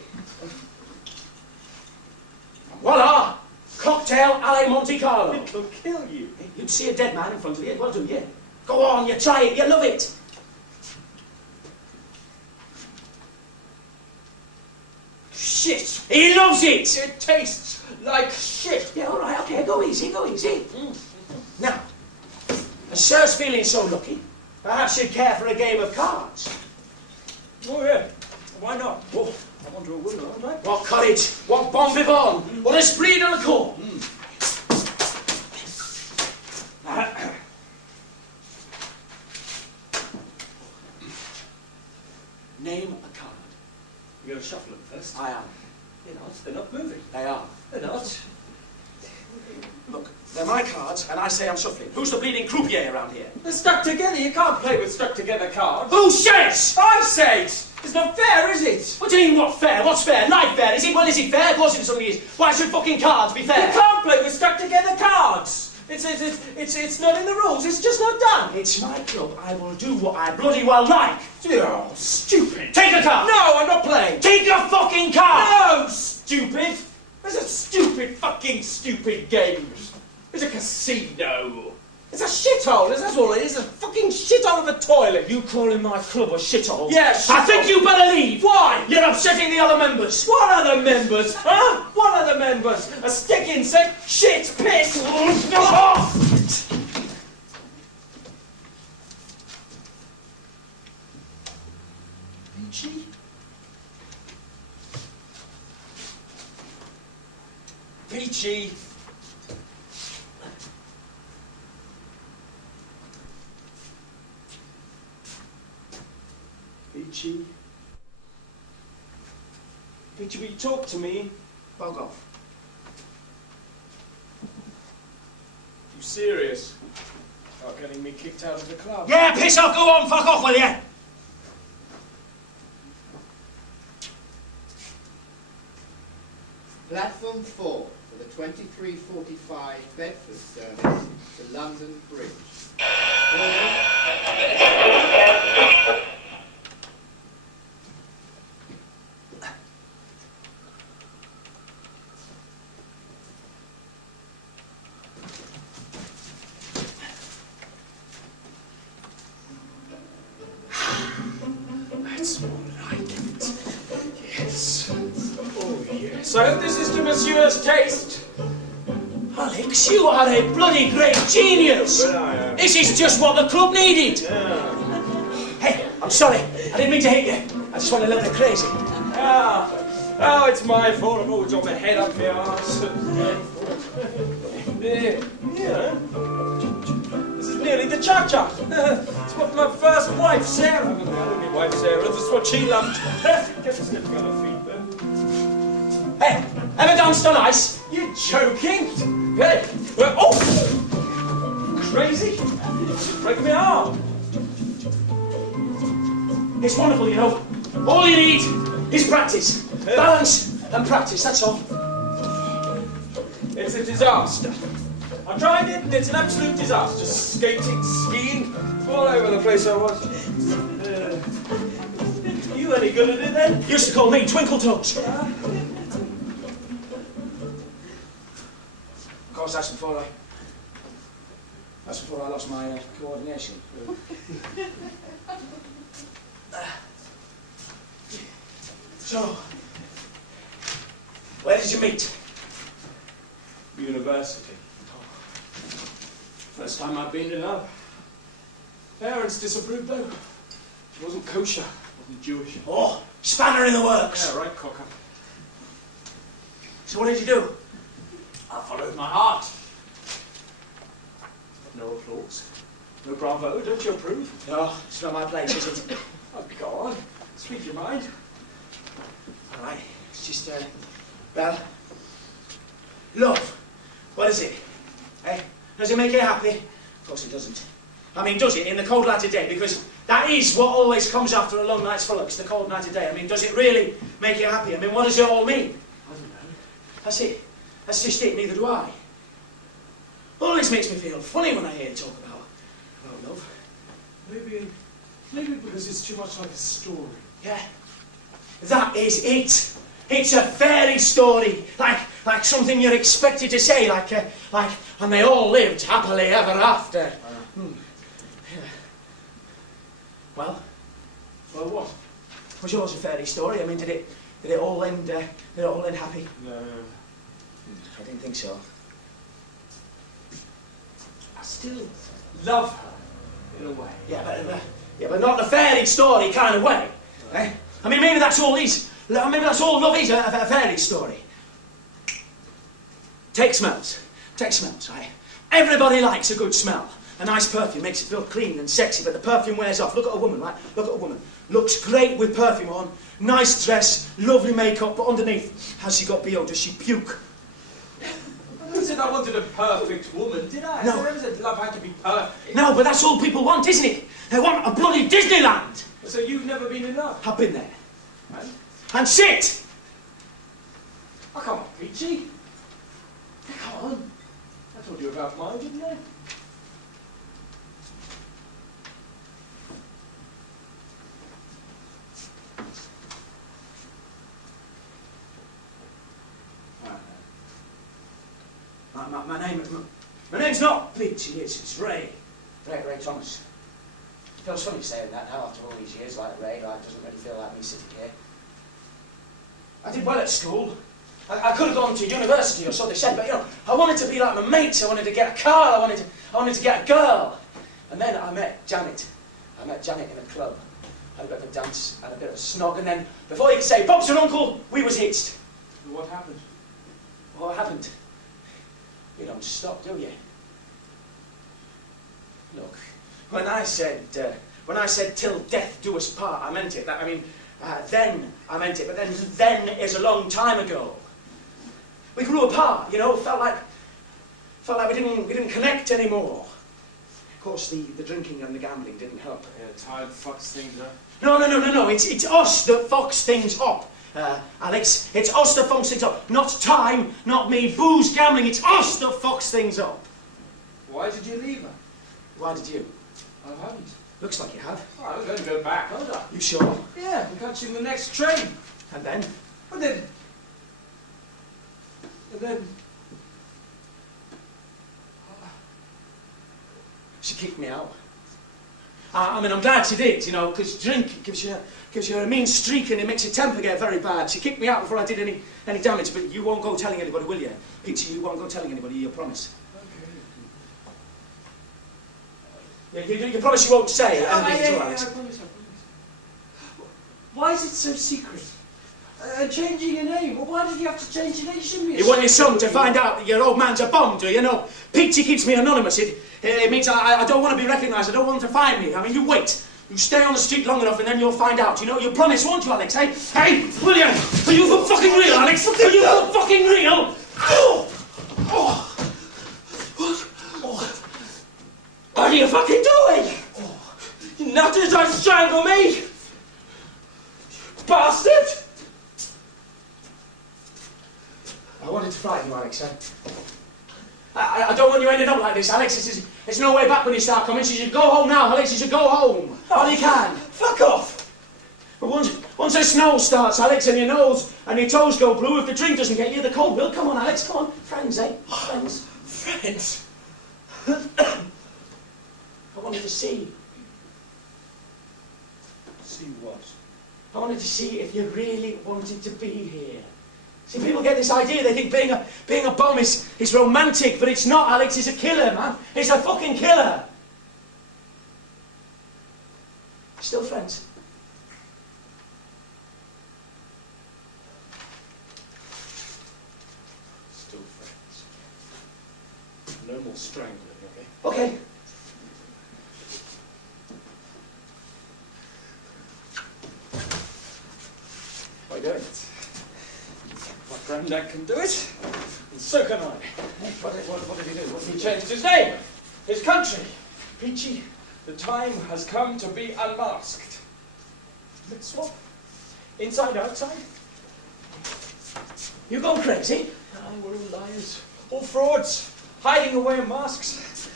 Voila! Cocktail alle Monte Carlo. It'll kill you. You'd see a dead man in front of you, well, do you? Go on, you try it, you love it. Shit. He loves it. It tastes like shit. Yeah, all right, okay, go easy, go easy. Now, as sir's feeling so lucky, perhaps you'd care for a game of cards. Oh, yeah. Why not? Oh, I'm onto a winner, aren't I? What courage, what bon vivant, what esprit de la cour. Name a card. You're going to shuffle them first. I am. They're not moving. They are. They're not. Look, they're my cards, and I say I'm shuffling. Who's the bleeding croupier around here? They're stuck together. You can't play with stuck together cards. Who says? I say it. It's not fair, is it? What do you mean, what fair? What's fair? Life fair? Is it? Well, is it fair? Of course it certainly is. Why should fucking cards be fair? You can't play with stuck together cards. It's not in the rules. It's just not done. It's my club. I will do what I bloody well like. Oh, stupid. Take a card. No, I'm not playing. Take a fucking card. No, stupid. There's a stupid game. It's a casino. It's a shithole. That's all it is. A fucking shithole of a toilet. You calling my club a shithole? Yeah, I shithole. think you better leave. Why? You're upsetting the other members. What other members? Huh? What other members? A stick insect? Shit, piss. Peachy? Peachy. Peachy. Peachy, will you talk to me? Bog off. You serious about getting me kicked out of the club? Yeah, piss off, go on, fuck off, will you? Platform 4 for the 23:45 Bedford service to London Bridge. That's more like it. Yes. Oh, yes. I hope this is to Monsieur's taste. Alex, you are a bloody great genius. But I am. This is just what the club needed. Yeah. Hey, I'm sorry. I didn't mean to hit you. I just went a little bit crazy. Ah. Oh, it's my fault. I'm always on my head up my arse. Yeah. This is nearly the cha-cha. It's what my first wife, Sarah. My only wife, Sarah. This is what she loved. Guess it's never gonna feed them. Hey, ever danced on ice? You're joking? Hey, well, oh! Crazy? You're breaking my arm. It's wonderful, you know. All you need is practice. Balance and practice, that's all. It's a disaster. I tried it, and it's an absolute disaster. Skating, skiing, all over the place I was. You any good at it then? Used to call me Twinkle Toes. Of course, that's before I lost my coordination. So, where did you meet? University. First time I've been in love. Parents disapproved though. She wasn't kosher, wasn't Jewish. Oh, spanner in the works. Yeah, right, cocker. So what did you do? I followed my heart. No applause. No bravo, don't you approve? No, it's not my place, is it? Oh, go on. Speak your mind. All right, it's just, well, love. What is it? Eh? Does it make you happy? Of course it doesn't. I mean, does it in the cold light of day? Because that is what always comes after a long night's frolics, the cold night of day. I mean, does it really make you happy? I mean, what does it all mean? I don't know. That's it. That's just it, neither do I. Always makes me feel funny when I hear you talk about love. Maybe because it's too much like a story. Yeah. That is it. It's a fairy story, like something you're expected to say, like, and they all lived happily ever after. Yeah. Well, What? was yours a fairy story? I mean, did it all end? Did it all end happy? No. I didn't think so. I still love her, in a way. Yeah, but not the fairy story kind of way. Eh? I mean, maybe that's all maybe that's all love is, a fairy story. Take smells, right? Everybody likes a good smell. A nice perfume makes it feel clean and sexy, but the perfume wears off. Look at a woman, right? Look at a woman. Looks great with perfume on, nice dress, lovely makeup, but underneath, has she got BO? Does she puke? I said I wanted a perfect woman, did I? No. I never said love had to be perfect. No, but that's all people want, isn't it? They want a bloody Disneyland. So you've never been in love? I've been there. Right? And sit! Oh, come on, Peachy. Come on. I told you about mine, didn't I? My name's not Peachy, it's Ray. Ray Thomas. It feels funny saying that now after all these years, like Ray, like, doesn't really feel like me sitting here. I did well at school. I could have gone to university or so they said, but you know, I wanted to be like my mates, I wanted to get a car, I wanted to get a girl. And then I met Janet. I met Janet in a club. Had a bit of a dance, had a bit of a snog, and then before you could say, Bob's your uncle, we was hitched. What happened? Oh, I haven't. You don't stop, do you? Look, when I said till death do us part, I meant it. Then I meant it, but then is a long time ago. We grew apart, you know, felt like we didn't connect anymore. Of course, the drinking and the gambling didn't help. Yeah, time fucks things up. No, it's us that fucks things up. Alex, it's us that fucks things up. Not time, not me, booze, gambling, it's us that fucks things up. Why did you leave her? Why did you? I haven't. Looks like you have. Oh, I was going to go back, aren't I? You sure? Yeah, I'm catching the next train. And then? And then... She kicked me out. I mean, I'm glad she did, you know, because drink gives you a mean streak and it makes your temper get very bad. She kicked me out before I did any damage, but you won't go telling anybody, will you? Peachy, you won't go telling anybody, you promise? Okay. Yeah, you promise you won't say anything to Alex? I promise. Why is it so secret? Changing your name? Well, why did you have to change your name? You shouldn't be. You want your son to find out that your old man's a bum, do you? No, Peachy keeps me anonymous. It means I don't want to be recognised. I don't want them to find me. I mean, you wait. You stay on the street long enough and then you'll find out. You know, you promise, won't you, Alex, eh? Hey, will you? Are you for fucking real, Alex? Are you for fucking real? What are you fucking doing? You nutters, trying to strangle me! You bastard! I wanted to frighten you, Alex, eh? I don't want you ending up like this, Alex. It's no way back when you start coming. You should go home now, Alex. You should go home. While you can. Fuck off! But once the snow starts, Alex, and your nose and your toes go blue, if the drink doesn't get you, the cold will. Come on, Alex, come on. Friends, eh? Friends. Friends? I wanted to see. See what? I wanted to see if you really wanted to be here. See, people get this idea, they think being a bum is romantic, but it's not, Alex. He's a killer, man. He's a fucking killer. Still friends? Still friends. No more strangling, okay? Okay. What are you doing? My granddad can do it, and so can I. What did he do? What did He changed his name, his country. Peachy, the time has come to be unmasked. Let's swap. Inside, outside. You gone crazy? We're all liars, all frauds, hiding away in masks.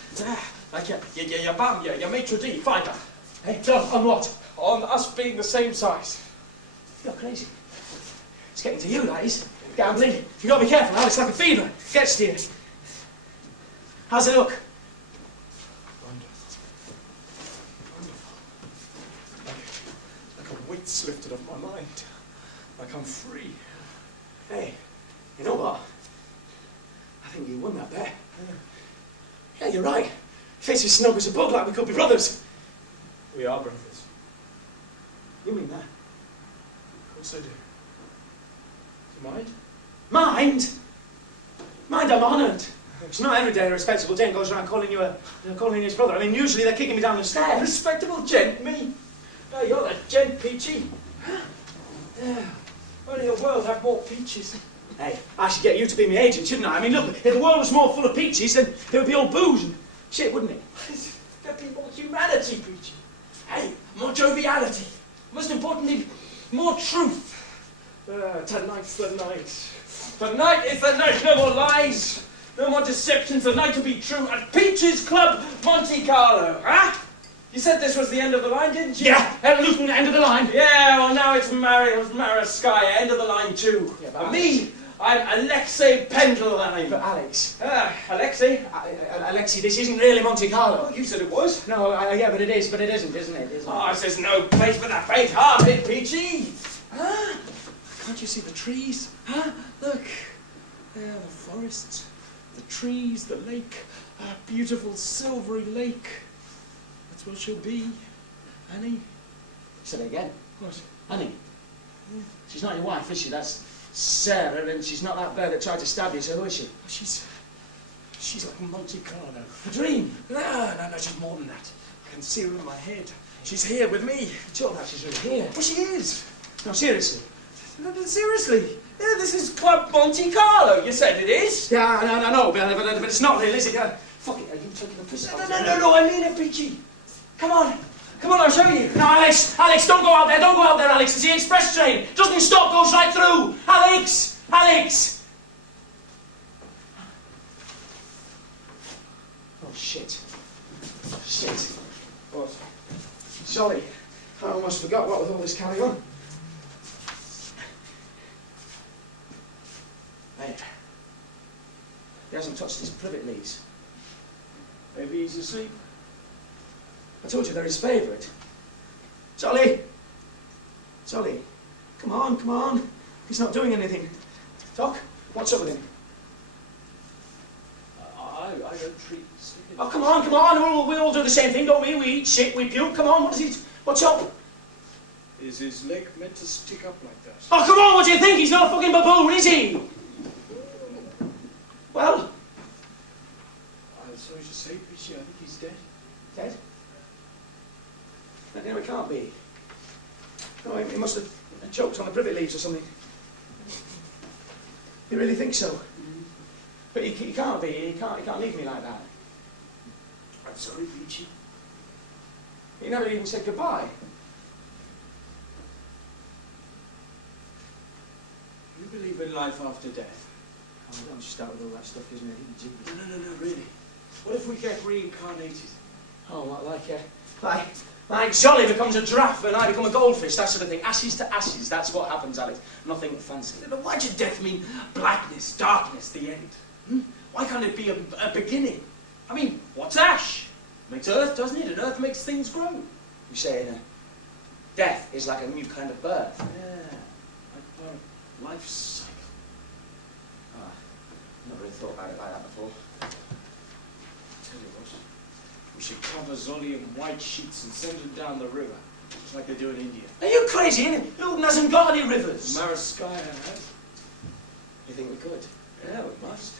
Like your bum, your maitre d', fibre. Hey, no, on what? On us being the same size. You're crazy. It's getting to you, that is. Gambling. You gotta be careful, Alex, like a fever. Gets to you. How's it look? Wonderful. Like a weight's lifted off my mind. Like I'm free. Hey, you know what? I think you won that bet. Yeah, you're right. Face is snug as a bug, like we could be brothers. We are brothers. You mean that? Of course I do. You mind? Mind? Mind, I'm honoured. It's not every day a respectable gent goes around calling you his brother. I mean, usually they're kicking me down the stairs. Respectable gent, me? No, you're the gent, Peachy. Yeah. Only the world have more peaches. Hey, I should get you to be my agent, shouldn't I? I mean, look, if the world was more full of peaches, then it would be all booze and shit, wouldn't it? There'd be more humanity, Peachy. Hey, more joviality. Most importantly, more truth. Tonight's the night. Tonight is the night. No more lies. No more deceptions. The night to be true at Peach's Club, Monte Carlo. Huh? You said this was the end of the line, didn't you? Yeah, Luton, end of the line. Yeah, well now it's Maraskya, end of the line too. Yeah, For me, I'm Alexei Pendeline. But Alex. Alexei? Alexei, this isn't really Monte Carlo. Oh, you said it was. No, yeah, but it is, but it isn't it? Oh, this is no place for the faint-hearted, Peachy. Ah, can't you see the trees? Huh? Look, there, the forests, the trees, the lake, a beautiful silvery lake. That's where she'll be, Annie. Say it again. What? Annie. She's not your wife, is she? That's Sarah, and she's not that bear that tried to stab you, so who is she? She's like Monte Carlo. A dream? No, she's more than that. I can see her in my head. She's here with me. It's all right, she's really here. Well, she is. No, seriously. No, seriously. Yeah, this is Club Monte Carlo. You said it is. Yeah, I know, but it's not real, is it? Fuck it, are you taking the piss? No, I mean it, Peachy. Come on, I'll show you. No, Alex, don't go out there, Alex. It's the express train. Doesn't stop, goes right through. Alex! Oh, shit. What? Sorry, I almost forgot what with all this carry on. Hey, he hasn't touched his privet leaves. Maybe he's asleep. I told you they're his favourite. Solly! Come on. He's not doing anything. Doc, what's up with him? I don't treat sleeping. Oh, come on. We all do the same thing, don't we? We eat shit, we puke. Come on, what's up? Is his leg meant to stick up like that? Oh, come on, what do you think? He's not a fucking baboon, is he? Well? I'm sorry to say, Peachy, I think he's dead. Dead? No, it can't be. No, he must have choked on the privet leaves or something. You really think so? But he can't be. He can't leave me like that. I'm sorry, Peachy. He never even said goodbye. You believe in life after death? Oh, don't you start with all that stuff, isn't it? No, really. What if we get reincarnated? Oh, what, like Jolly becomes a giraffe and I become a goldfish, that sort of thing. Ashes to ashes, that's what happens, Alex. Nothing fancy. Why does death mean blackness, darkness, the end? Why can't it be a beginning? I mean, what's ash? Makes earth, doesn't it? And earth makes things grow. You say, death is like a new kind of birth. Yeah, like part of life's cycle. Oh, I've never really thought about it like that before. Tell you what, we should cover Zolly in white sheets and send him down the river, just like they do in India. Are you crazy, innit? Luton hasn't got any rivers. Maraskya has. You think we could? Yeah, we must.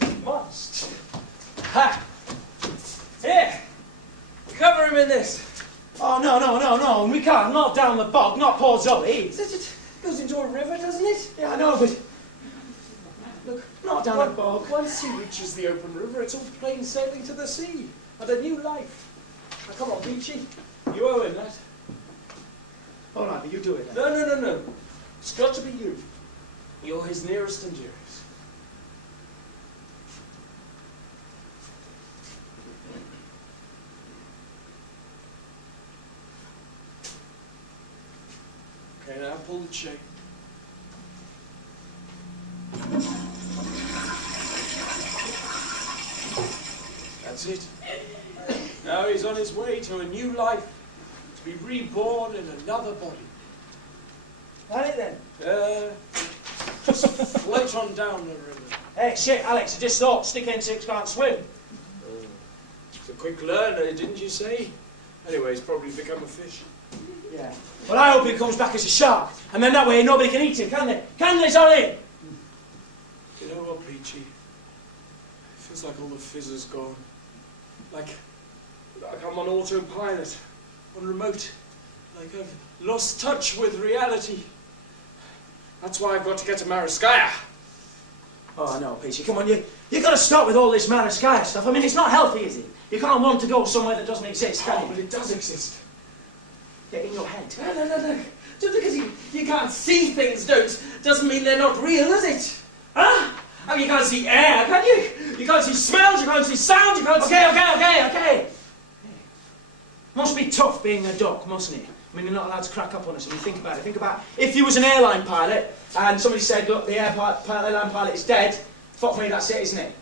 We must. Ha! Here! Cover him in this. Oh, no, we can't. Not down the bog, not poor Zolly. It goes into a river, doesn't it? Yeah, I know, but... Look, not down the bog. Once he reaches the open river, it's all plain sailing to the sea. And a new life. Now, come on, Peachy. You owe him that. All right, but you do it then. No. It's got to be you. You're his nearest and dearest. Okay, now pull the chain. That's it. Now he's on his way to a new life, to be reborn in another body. That it then? Just float on down the river. Hey, shit, Alex, I just thought stick in six can't swim. He's a quick learner, didn't you say? Anyway, he's probably become a fish. Yeah. Well, I hope he comes back as a shark, and then that way nobody can eat him, can they? Can they, Zolly? You know what, Peachy? It feels like all the fizz is gone. Like I'm on autopilot, on remote. Like I've lost touch with reality. That's why I've got to get to Maraskya. Oh, no, Peachy, come on, you got to stop with all this Maraskya stuff. I mean, it's not healthy, is it? You can't want to go somewhere that doesn't exist, can Oh, you? but it does exist. Get in your head. No. Just because you can't see things doesn't mean they're not real, does it? Huh? I mean, you can't see air, can you? You can't see smells, you can't see sound, you can't see... Okay. Must be tough being a duck, mustn't it? I mean, you're not allowed to crack up on us. I mean, think about it. Think about if you was an airline pilot and somebody said, look, the airline pilot is dead. Fuck me, that's it, isn't it?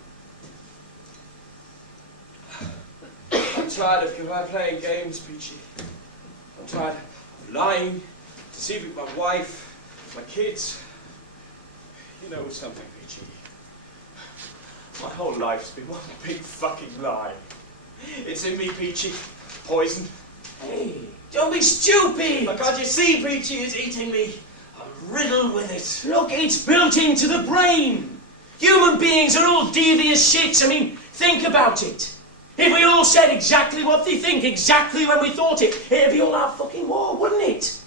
I'm tired of playing games, Peachy. I'm tired of lying, deceiving my wife, my kids. You know something, Peachy? My whole life's been one big fucking lie. It's in me, Peachy. Poison. Hey, don't be stupid! But can't you see, Peachy is eating me? I'm riddled with it. Look, it's built into the brain. Human beings are all devious shits. I mean, think about it. If we all said exactly what they think, exactly when we thought it, it'd be all out fucking war, wouldn't it?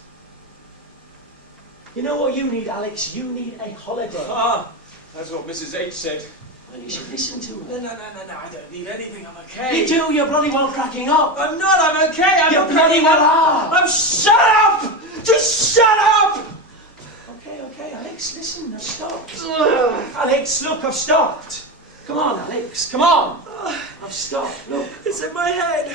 You know what you need, Alex? You need a holiday. Ah, that's what Mrs. H said. Well, you should listen to her. No, I don't need anything, I'm okay. You do, you're bloody well cracking up. I'm not, I'm okay, I'm You not bloody cracking well up. are. I'm shut up! Just shut up! Okay, Alex, listen, I've stopped. Alex, look, I've stopped. Come on, Alex, come on. I've stopped, look. It's in my head,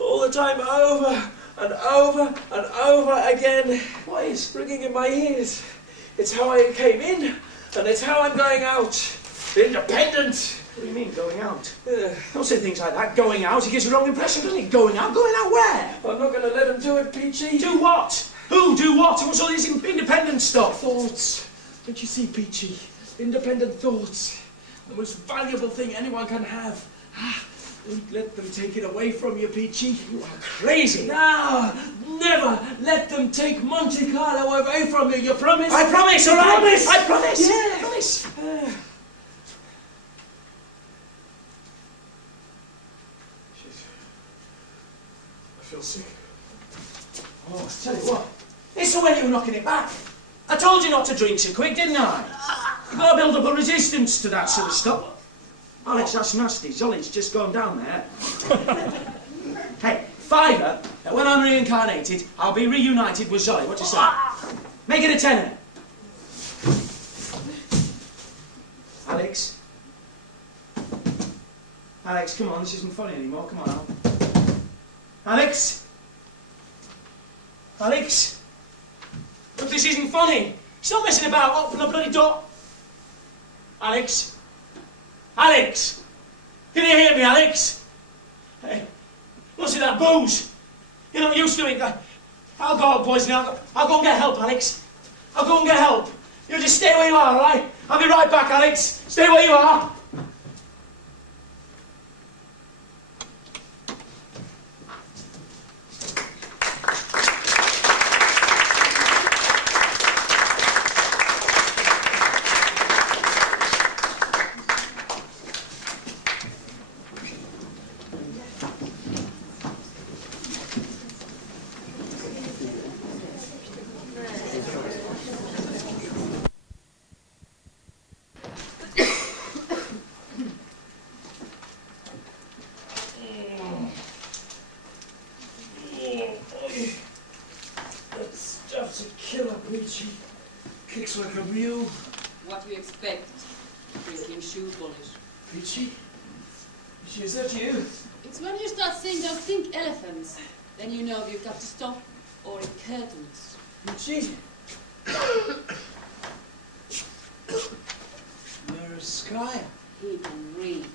all the time, over and over and over again. What is? Ringing in my ears. It's how I came in, and it's how I'm going out. Independent. What do you mean, going out? Uh, Don't say things like that. Going out, it gives the wrong impression, doesn't it? Going out where? I'm not going to let him do it, Peachy. Do what? Who do what? What's all this independent stuff? Thoughts. Don't you see, Peachy? Independent thoughts. The most valuable thing anyone can have. Don't let them take it away from you, Peachy. You are crazy. No, never let them take Monte Carlo away from you. You promise? I promise, all right? Promise? I promise. Yeah. I promise. Jeez. I feel sick. Oh, I tell you what. It's the way you were knocking it back. I told you not to drink so quick, didn't I? You've got to build up a resistance to that sort of stuff. Alex, that's nasty. Zolly's just gone down there. Hey, fiver, that when I'm reincarnated, I'll be reunited with Zolly. What do you say? Make it a tenner. Alex? Alex, come on, this isn't funny anymore. Come on, Al. Alex? Alex? Look, this isn't funny. Stop messing about. Open the bloody door. Alex? Alex? Can you hear me, Alex? Hey, what's it, that booze? You're not used to it. Alcohol poisoning. I'll go and get help, Alex. I'll go and get help. You just stay where you are, all right? I'll be right back, Alex. Stay where you are. That stuff's a killer, Peachy. Kicks like a mule. What do you expect? Drinking shoe polish. Peachy? Peachy, is that you? It's when you start seeing those pink elephants, then you know you've got to stop, or it curtains. Peachy? Maraskya. He can read.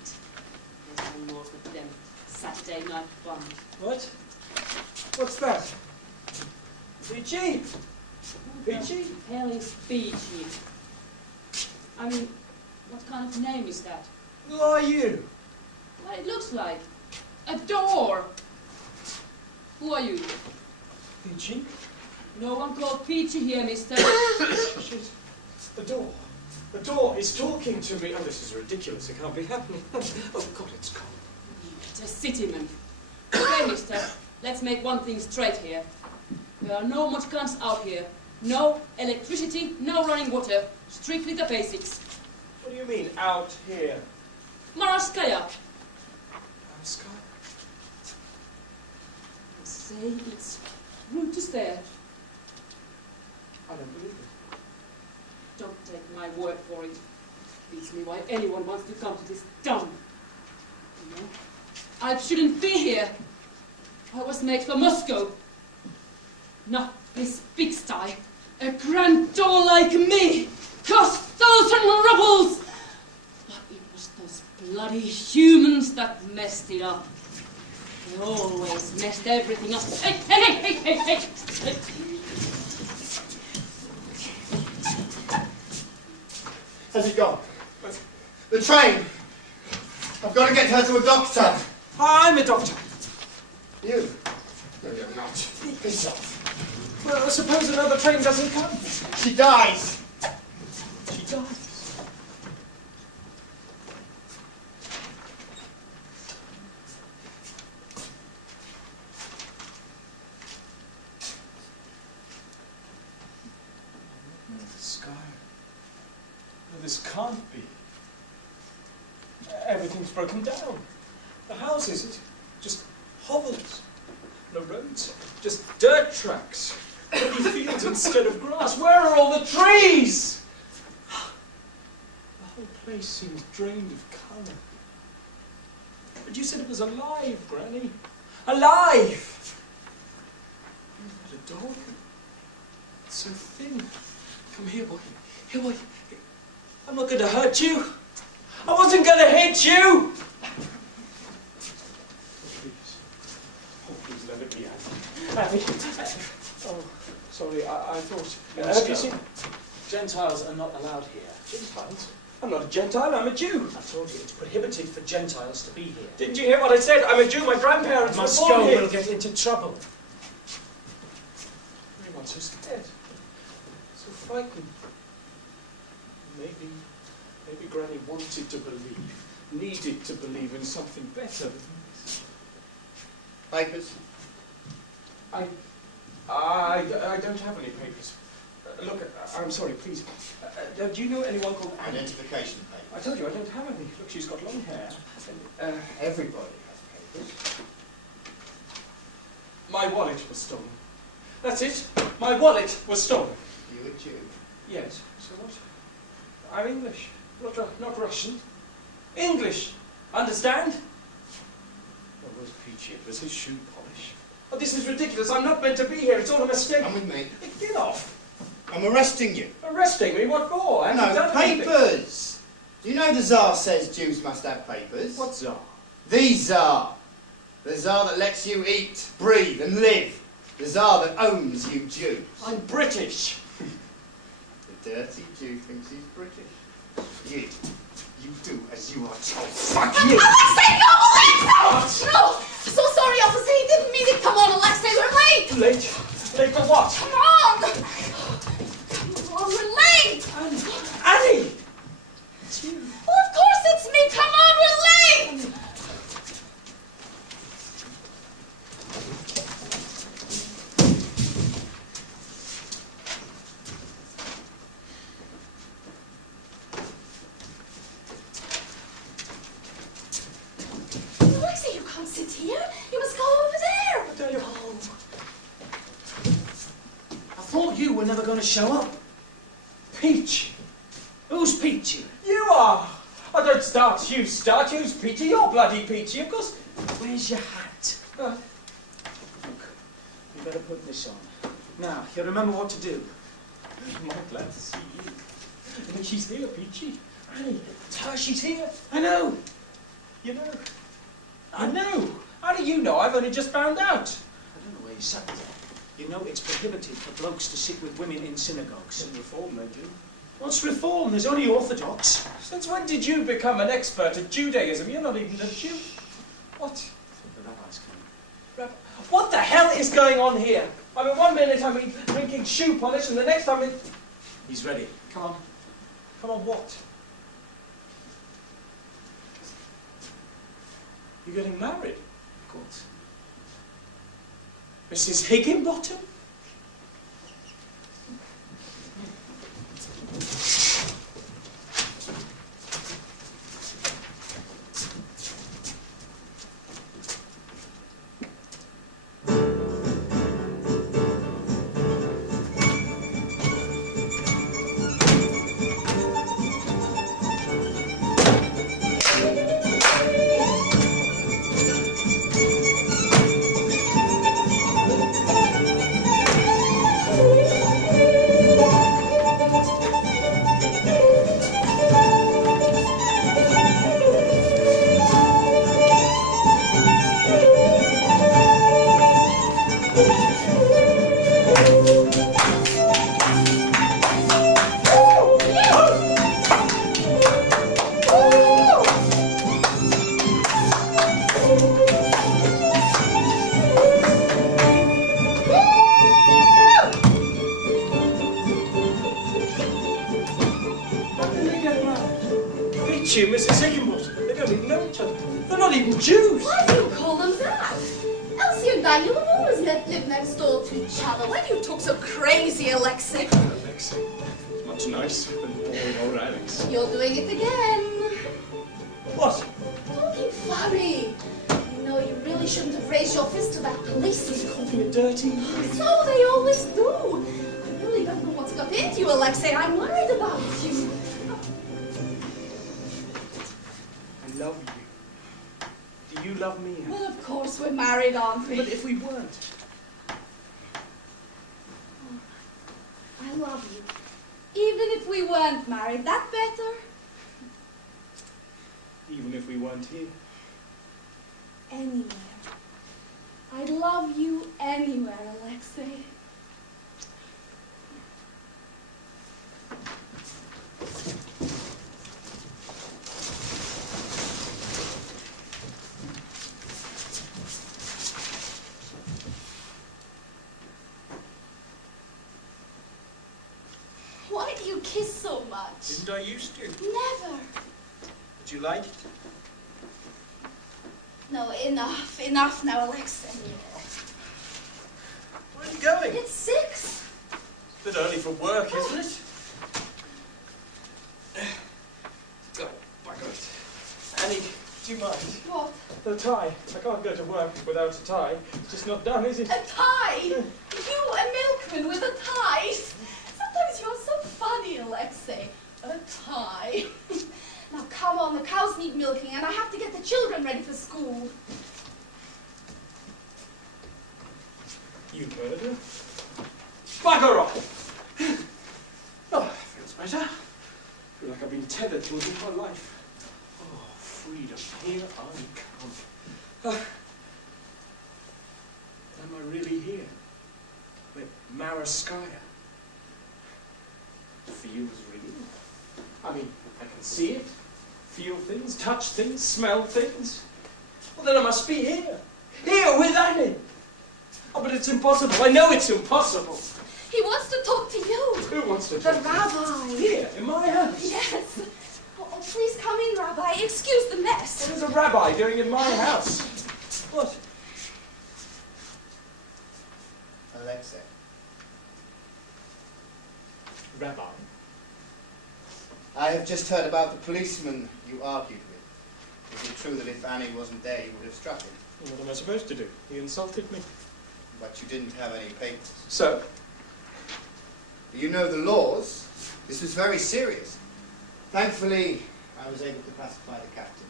There's one more for them. Saturday night bum. What? What's that? Peachy? Peachy? Hell is Peachy. I mean, what kind of name is that? Who are you? Well, it looks like a door. Who are you? Peachy? No one called Peachy here, mister. She's... The door. The door is talking to me. Oh, this is ridiculous. It can't be happening. Oh, God, it's cold. It's a city man. Okay, mister, let's make one thing straight here. There are no much guns out here. No electricity, no running water. Strictly the basics. What do you mean, out here? Maraskya. Maraskya? Say it's rude to stare. I don't believe it. Don't take my word for it. Beats me why anyone wants to come to this town. You know, I shouldn't be here. I was made for Moscow. Not this pigsty. A grand door like me cost 1,000 rubles. But it was those bloody humans that messed it up. They always messed everything up. Hey! How's it gone? The train. I've got to get her to a doctor. I'm a doctor. You? No, you're not. Piss off. Well, suppose another train doesn't come. She dies. She dies. No, the sky. No, this can't be. Everything's broken down. The houses, it just hovels. No roads, just dirt tracks. Only fields instead of grass. Where are all the trees? The whole place seems drained of colour. But you said it was alive, Granny. Alive! Isn't that a dog? It's so thin. Come here, boy. Here, boy. I'm not going to hurt you. I wasn't going to hit you! Please let it be Abby. Oh, sorry, I thought... have you seen... Gentiles are not allowed here. Gentiles? I'm not a Gentile, I'm a Jew. I told you, it's prohibited for Gentiles to be here. Didn't you hear what I said? I'm a Jew, my grandparents Must were born go, here. we'll get into trouble. Everyone's so scared. So frightened. Maybe Granny wanted to believe, needed to believe in something better than this. Papers? I don't have any papers. Look, I'm sorry, please. Do you know anyone called Annie? Identification I papers. told you I don't have any. Look, she's got long hair. And, Everybody has papers. my wallet was stolen. That's it. My wallet was stolen. You a Jew? Yes. So what? I'm English. Not Russian. English. Understand? Well, where's Peachy? It was his shoe polish. Oh, this is ridiculous. I'm not meant to be here. It's all a mistake. Come with me. Get off. I'm arresting you. Arresting me? What for? I haven't No, done anything. papers! You know the Tsar says Jews must have papers? What Tsar? The Tsar! The Tsar that lets you eat, breathe and live. The Tsar that owns you Jews. I'm British. The dirty Jew thinks he's British. You do as you are told. Fuck you! Alexei, no, Alexei! No! So sorry, officer, he didn't mean it. Come on, Alexei, we're late! Late? Late for what? Come on! Come on, we're late! Annie! It's you. Well, of course it's me! Come on, we're late! Alexei, you can't sit here. You must go over there. I tell you. I thought you were never going to show up. Peach. Who's Peachy? You are. I don't start. You start. Who's Peachy? You're bloody Peachy, of course. Where's your hat? Uh, Look, you better put this on. Now, you remember what to do. I'm not glad to see you. And she's here, Peachy. Annie, tell her she's here. I know. You know. I know. How do you know? I've only just found out. I don't know where you sat there. You know it's prohibited for blokes to sit with women in synagogues. In reform, they do. What's reform? There's only orthodox. Since when did you become an expert at Judaism? You're not even a Jew. What? The rabbi's coming. Rabbi, what the hell is going on here? I mean, 1 minute I'm drinking shoe polish, and the next I'm in... He's ready. Come on. Come on, what? You're getting married? Of course. Mrs. Higginbottom? Richie and Mrs. Higginbotham. They don't even know each other. They're not even Jews. Why do you call them that? Elsie and Daniel have always lived next door to each other. Why do you talk so crazy, Alexei? Alexei. It's much nicer than boring old Alex. You're doing it again. What? Don't be funny. You know, you really shouldn't have raised your fist to that policeman. Called me a dirty. So they always do. I really don't know what's got into you, Alexei. I'm worried about you. I love you. Do you love me? Well, of course we're married, aren't we? But if we weren't? I love you. Even if we weren't married, that better? Even if we weren't here? Anywhere. I'd love you anywhere, Alexei. Why do you kiss so much? Didn't I used to? Never. Did you like it? No, enough. Enough now, Alexei. Where are you going? It's 6. It's a bit early for work, isn't it? Go, back on it. Annie, do you mind? What? The tie. I can't go to work without a tie. It's just not done, is it? A tie? You, a milkman with a tie? Sometimes you're so funny, Alexei. A tie. Now come on, the cows need milking and I have to get the children ready for school. You murderer. Bugger off! Oh, that feels better. I feel like I've been tethered to it all my life. Oh, freedom. Here I come. Am I really here? With Maraskya? Feels real. I mean, I can see it, feel things, touch things, smell things. Well, then I must be here. Here with Annie. Oh, but it's impossible. I know it's impossible. He wants to talk to you. Who wants to The talk? rabbi. Here, in my house. Yes. Oh, please come in, Rabbi. Excuse the mess. What is a rabbi doing in my house? What? Alexei. Rabbi? I have just heard about the policeman you argued with. Is it true that if Annie wasn't there, you would have struck him? What am I supposed to do? He insulted me. But you didn't have any papers. So? You know the laws. This was very serious. Thankfully, I was able to pacify the captain.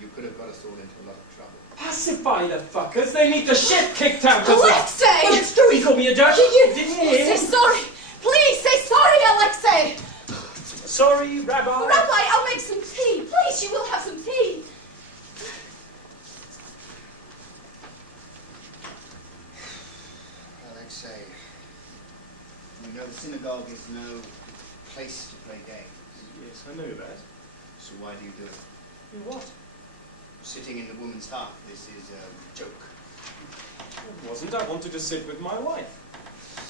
You could have got us all into a lot of trouble. Pacify the fuckers. They need the shit kicked out of them. Alexei! Well, it's true. He called me a dirty kid, didn't you hear? Say sorry. Please, say sorry, Alexei. Sorry, Rabbi. Rabbi, I'll make some tea. Please, you will have some tea. Alexei, you know the synagogue is no place to play games. Yes, I know that. So why do you do it? You what? Sitting in the woman's half, this is a joke. It wasn't. I wanted to sit with my wife.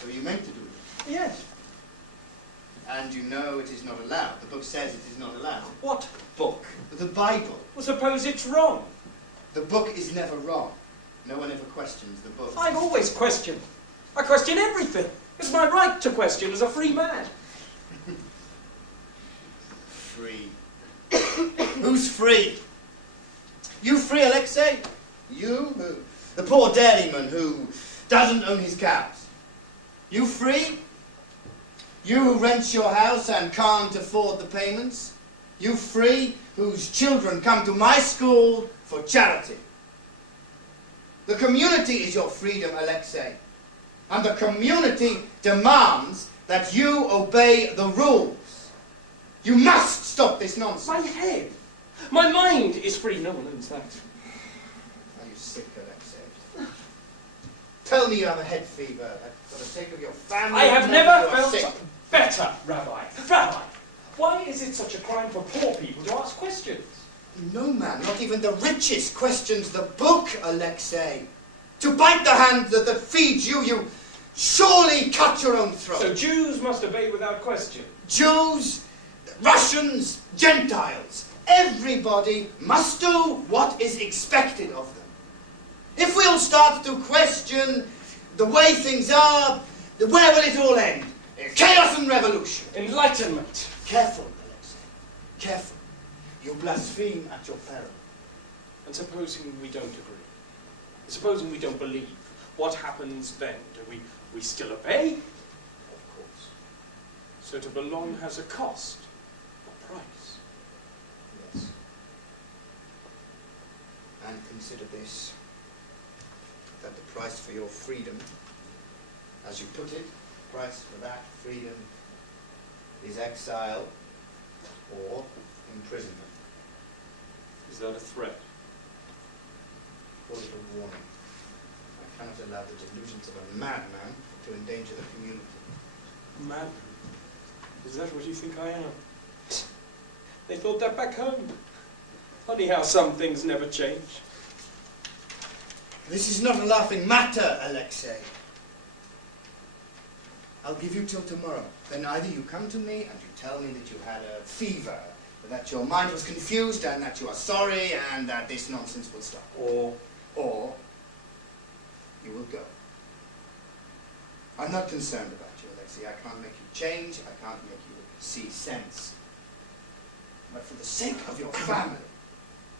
So you meant to do it. Yes. And you know it is not allowed. The book says it is not allowed. What book? The Bible. Well, suppose it's wrong. The book is never wrong. No one ever questions the book. I've always questioned. I question everything. It's my right to question as a free man. Free. Who's free? You free, Alexei? You? Who? The poor dairyman who doesn't own his cows. You free? You who rents your house and can't afford the payments? You free, whose children come to my school for charity? The community is your freedom, Alexei. And the community demands that you obey the rules. You must stop this nonsense. My head. My mind is free. No one owns that. Are you sick, Alexei? Tell me you have a head fever for the sake of your family. I have You never are felt sick. better, Rabbi. Rabbi, why is it such a crime for poor people to ask questions? No man, not even the richest, questions the book, Alexei. To bite the hand that feeds you, you surely cut your own throat. So Jews must obey without question. Jews, Russians, Gentiles, everybody must do what is expected of them. If we'll start to question the way things are, where will it all end? Chaos and revolution. Enlightenment. Careful, Alexei. Careful. You blaspheme at your peril. And supposing we don't agree? Supposing we don't believe? What happens then? Do we still obey? Of course. So to belong has a cost, a price. Yes. And consider this, that the price for your freedom, as you put it, the price for that freedom is exile or imprisonment. Is that a threat? Call it a warning. I cannot allow the delusions of a madman to endanger the community. Madman? Is that what you think I am? They thought that back home. Funny how some things never change. This is not a laughing matter, Alexei. I'll give you till tomorrow. Then either you come to me and you tell me that you had a fever, that your mind was confused and that you are sorry and that this nonsense will stop. Or you will go. I'm not concerned about you, Alexei. I can't make you change. I can't make you see sense. But for the sake of your family,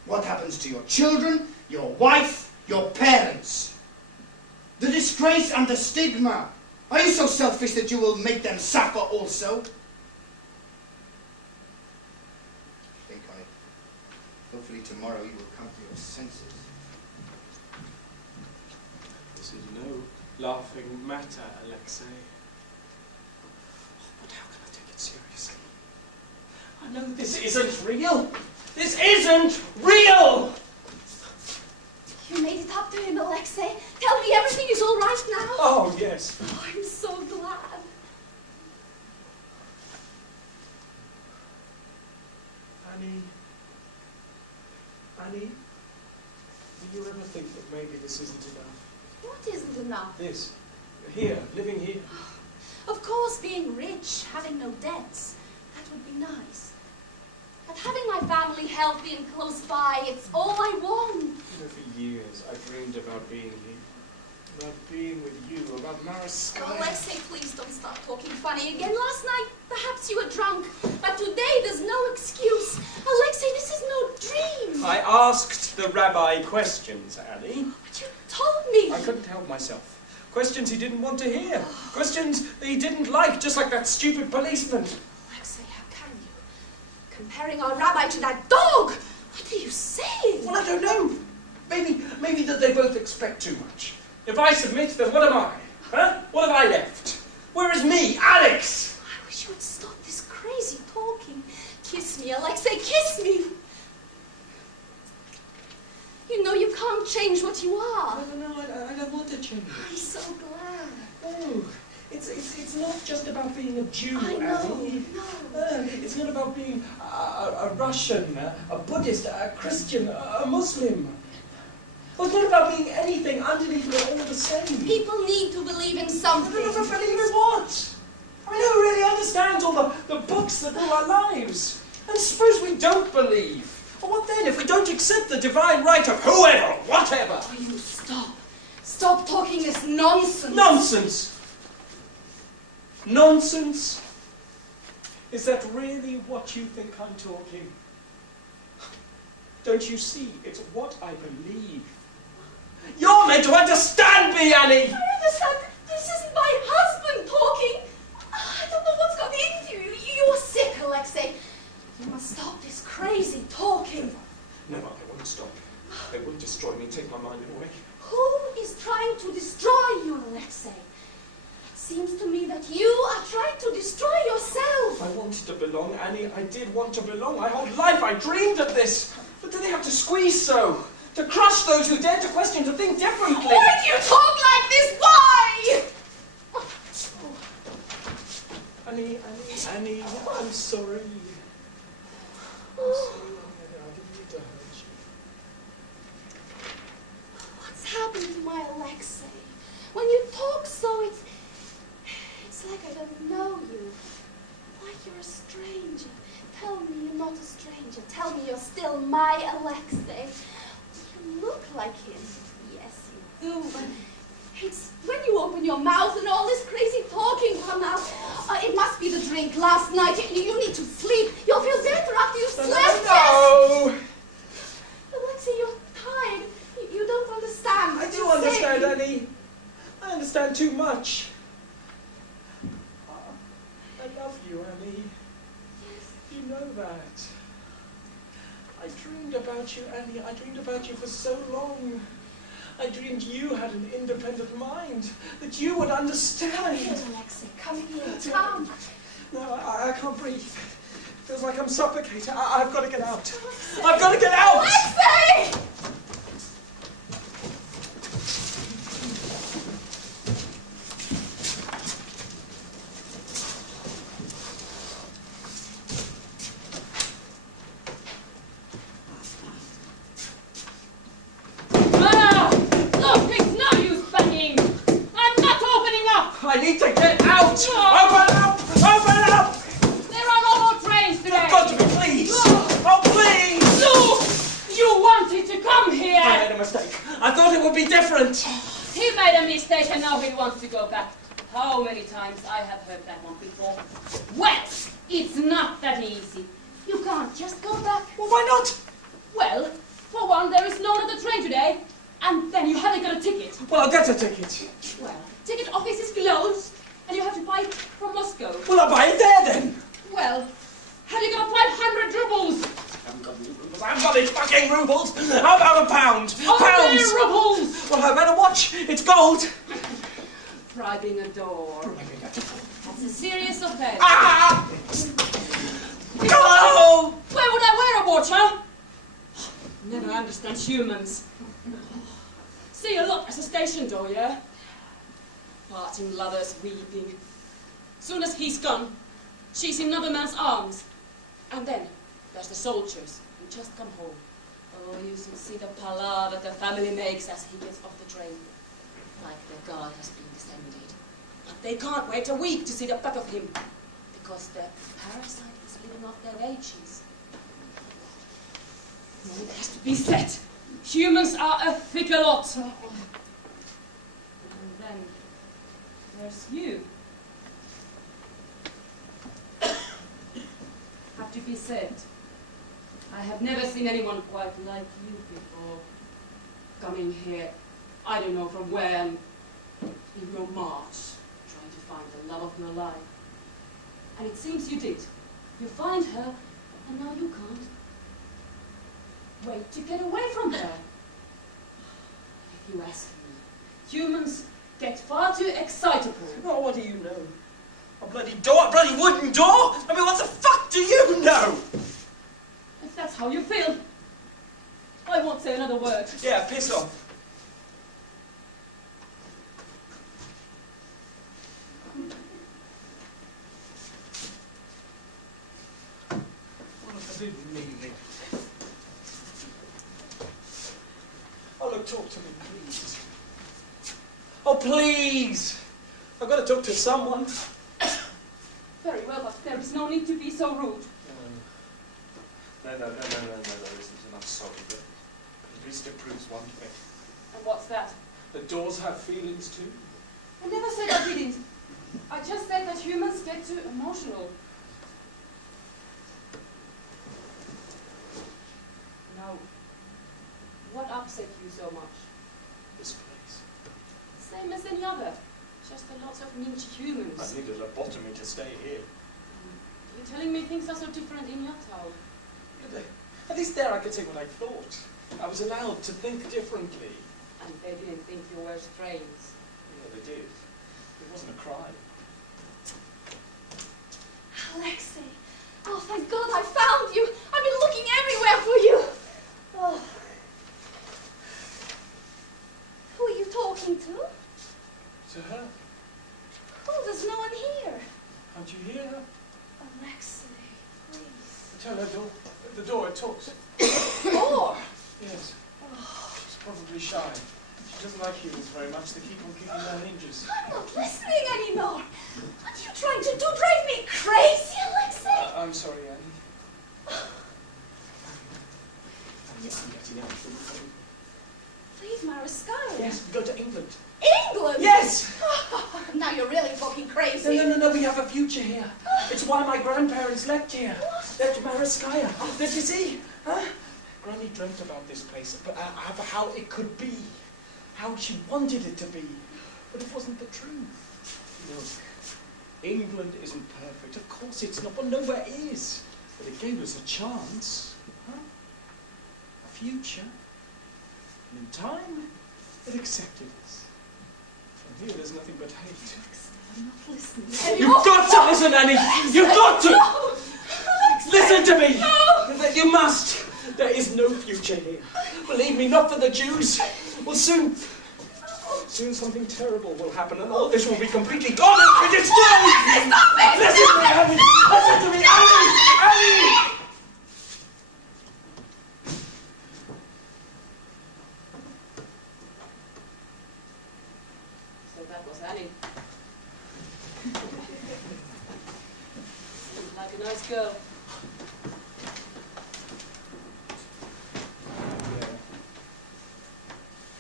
what happens to your children, your wife, your parents? The disgrace and the stigma. Are you so selfish that you will make them suffer also? Think on it. Hopefully tomorrow you will come to your senses. This is no laughing matter, Alexei. But how can I take it seriously? I know this isn't real. This isn't real! You made it up to him, Alexei. Tell me everything is all right now. Oh, yes. Oh, I'm so glad. Annie, do you ever think that maybe this isn't enough? What isn't enough? This, here, living here. Of course, being rich, having no debts, that would be nice. But having my family healthy and close by, it's all I want. You know, for years I've dreamed about being here. About being with you, about Maraskya. Oh, Alexei, please don't start talking funny again. Last night, perhaps you were drunk, but today there's no excuse. Alexei, this is no dream. I asked the rabbi questions, Annie. But you told me. I couldn't help myself. Questions he didn't want to hear. Questions that he didn't like, just like that stupid policeman. Alexei, how can you? Comparing our rabbi to that dog! What are you saying? Well, I don't know. Maybe that they both expect too much. If I submit, then what am I? Huh? What have I left? Where is me, Alex? I wish you would stop this crazy talking. Kiss me, Alexei, kiss me! You know you can't change what you are. No, I don't want to change. I'm so glad. No, it's not just about being a Jew, I know, Annie. no. It's not about being a Russian, a Buddhist, a Christian, a Muslim. Well, it's not about being anything underneath it all the same. People need to believe in something. Believe in what? I mean, who really understands all the books that rule our lives? And suppose we don't believe. Well, what then if we don't accept the divine right of whoever, whatever? Oh, you stop. Stop talking this nonsense. Nonsense! Nonsense? Is that really what you think I'm talking? Don't you see? It's what I believe. You're meant to understand me, Annie! I understand. This isn't my husband talking. I don't know what's got into you. You're sick, Alexei. You must stop this crazy talking. Never, I won't stop. They will destroy me, take my mind away. Who is trying to destroy you, Alexei? Seems to me that you are trying to destroy yourself. I wanted to belong, Annie. I did want to belong. My whole life I dreamed of this. But do they have to squeeze so? To crush those who dare to question, to think differently? Why do you talk like this? Why? Annie, I'm sorry. I'm sorry. I didn't mean to hurt you. What's happened to my Alexei? When you talk so, it's like I don't know you. Like you're a stranger. Can't you tell me you're still my Alexei? You look like him. Yes, you do. But it's when you open your mouth and all this crazy talking come out. It must be the drink last night. You need to sleep. You'll feel better after you've slept. No! Alexei, you're tired. You don't understand. I do understand, Annie. I understand too much. I love you, Annie. You know that. I dreamed about you, Annie. I dreamed about you for so long. I dreamed you had an independent mind, that you would understand. Come here, Alexei. Come here. Come. No, I can't breathe. Feels like I'm suffocating. I've got to get out. I've got to get out! Alexei! I need to get out! Open up! Open up! There are no more trains today! You've got to be, please! Oh, please! No! You wanted to come here! I made a mistake. I thought it would be different. He made a mistake and now he wants to go back. How many times I have heard that one before? Well, it's not that easy. You can't just go back. Well, why not? Well, for one, there is no other train today. And then you haven't got a ticket. Well, I'll get a ticket. Well, ticket office is closed, and you have to buy it from Moscow. Well, I'll buy it there then. Well, have you got 500 rubles? I haven't got any rubles. I haven't got any fucking rubles. How about a pound? Only Pounds! rubles! Well, I better watch. It's gold. Bribing a door. That's a serious offense. Ah! No! Where would I wear a watch, huh? Never understand humans. See a lot as a station door, yeah? Parting lovers weeping. Soon as he's gone, she's in another man's arms. And then there's the soldiers who just come home. Oh, you should see the palaver the family makes as he gets off the train. Like the guy has been descended. But they can't wait a week to see the back of him. Because the parasite is living off their ages. No, it has to be said. Humans are a fickle lot. And then there's you. Have to be said. I have never seen anyone quite like you before. Coming here, I don't know from where, and in your march, trying to find the love of your life. And it seems you did. You find her, and now you can't wait to get away from her. If you ask me, humans get far too excitable. Oh, what do you know? A bloody door? A bloody wooden door? I mean, what the fuck do you know? If that's how you feel, I won't say another word. Yeah, piss off. What if I didn't mean it? Oh, look, talk to me, please. Oh, please! I've got to talk to someone. Very well, but there is no need to be so rude. No, there isn't enough sorry, but at least it proves one thing. And what's that? That doors have feelings too. I never said I didn't. I just said that humans get too emotional. Now, what upset you so much? This place. Same as any other. Just a lot of minty humans. I needed a lobotomy to stay here. You're telling me things are so different in your town. At least there I could say what I thought. I was allowed to think differently. And they didn't think you were strange. Yeah, they did. It wasn't a crime. Alexei. Oh, thank God I found you. I've been looking everywhere for you. Oh. Who are you talking to? To her? Oh, there's no one here. Can't you hear her? Alexei, please. Tell her the door, it talks. Door? Yes. She's probably shy. She doesn't like humans very much. They keep on kicking their hinges. I'm not listening anymore. What are you trying to do? Drive me crazy, Alexei? I'm sorry, Annie. Yeah. Leave Maraskya? Yes, we go to England. England? Yes! Now you're really fucking crazy. No, we have a future here. It's why my grandparents left here. Left Maraskya. Did you see? Huh? Granny dreamt about this place, but how it could be. How she wanted it to be. But it wasn't the truth. Look, England isn't perfect. Of course it's not, but nowhere is. But it gave us a chance. Huh? A future. And in time, it accepted us. From here, there's nothing but hate. I'm not listening. You've got to listen, Annie! You've got to! No! Listen to me! No! You must! There is no future here. Believe me, not for the Jews. Well, soon something terrible will happen and all this will be completely gone and destroyed! Stop it! Listen to me, Annie! Listen to me, Annie! Annie! So that was Annie. Seemed like a nice girl.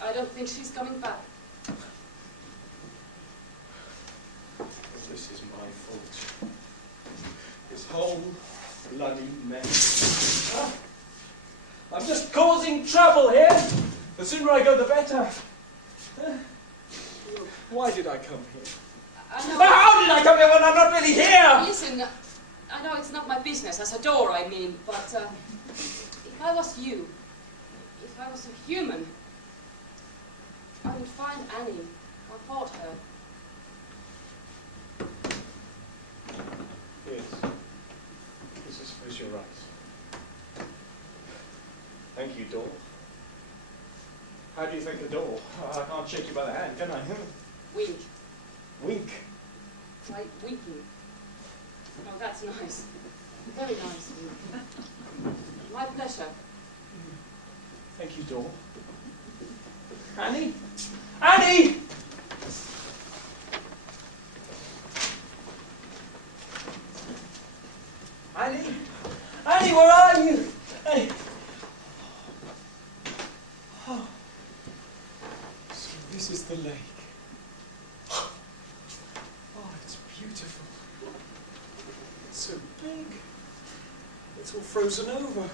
I don't think she's coming back. This is my fault. This whole bloody mess. Ah, I'm just causing trouble here. The sooner I go, the better. Why did I come here? I know. How did I come here when I'm not really here? Listen, I know it's not my business, as a door I mean, but if I was you, if I was a human, I would find Annie, report her. Yes. I suppose you're right. Thank you, door. How do you thank a door? I can't shake you by the hand, can I? Wink. Wink. Try winking. Oh, that's nice. Very nice. My pleasure. Thank you, door. Annie? Annie! Annie? Annie, where are you? Annie. Oh. So this is the lake. Oh, it's beautiful. It's so big. It's all frozen over.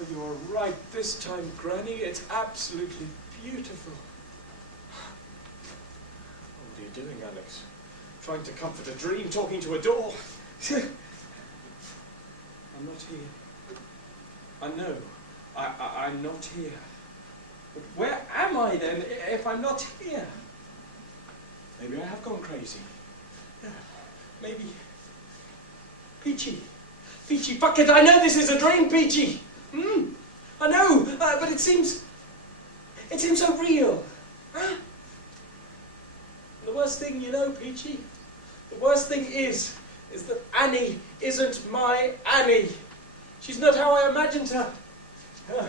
Oh, you're right this time, Granny. It's absolutely beautiful. What are you doing, Alex? Trying to comfort a dream, talking to a door. I'm not here. I know. I'm not here. But where am I then, if I'm not here? Maybe I have gone crazy. Yeah. Maybe... Peachy. Peachy, fuck it, I know this is a dream, Peachy. I know, but it seems so real. Huh? The worst thing, you know, Peachy, the worst thing is that Annie isn't my Annie. She's not how I imagined her. How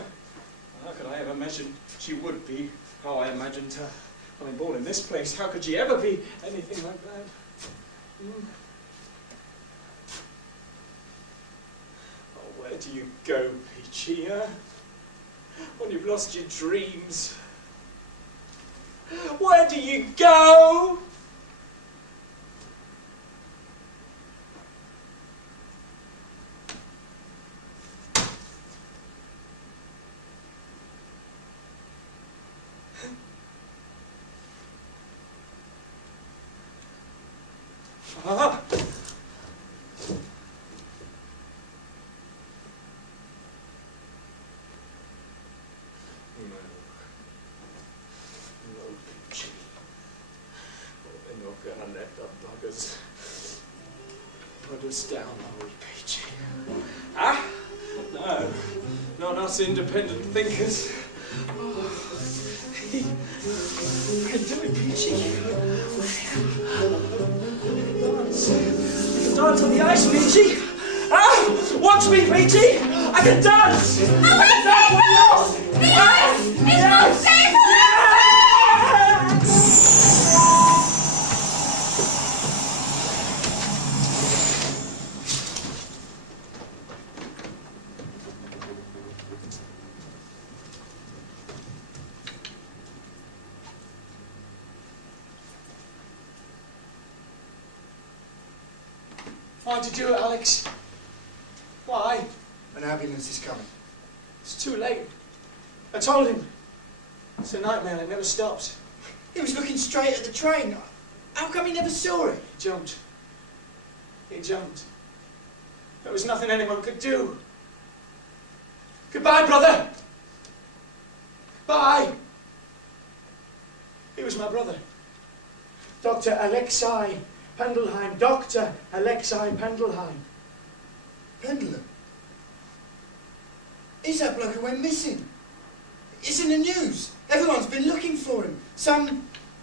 could I ever imagine she would be how I imagined her? I mean, born in this place, how could she ever be anything like that? Oh, where do you go, Peachy, huh? When you've lost your dreams? Where do you go? Ah! No, Peachy. They're not gonna let the buggers put us down, are we, Peachy? Ah? No. Not us independent thinkers. Oh. I can do it, Peachy. Dance on the ice, Peachy! Ah! Watch me, Peachy! I can dance! I can dance with you! Yes! It's Why'd you do it, Alex? Why? An ambulance is coming. It's too late. I told him. It's a nightmare, it never stops. He was looking straight at the train. How come he never saw it? He jumped. He jumped. There was nothing anyone could do. Goodbye, brother. Bye. He was my brother. Dr. Alexei Pendelheim. Dr. Alexei Pendelheim. Pendulum? He's that bloke who went missing. It's in the news. Everyone's been looking for him.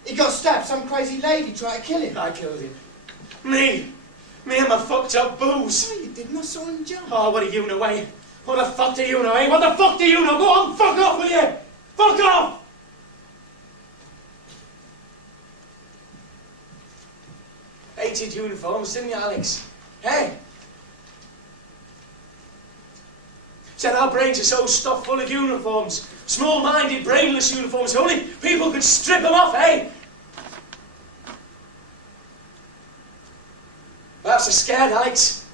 He got stabbed. Some crazy lady tried to kill him. I killed him. Me and my fucked up booze. No, you didn't. I saw him jump. Oh, what do you know, eh? What the fuck do you know, eh? What the fuck do you know? Go on, fuck off, will you? Fuck off! Hated uniforms, didn't you, Alex? Hey? Said our brains are so stuffed full of uniforms. Small-minded, brainless uniforms. If only people could strip them off, eh? Perhaps they're scared, Alex.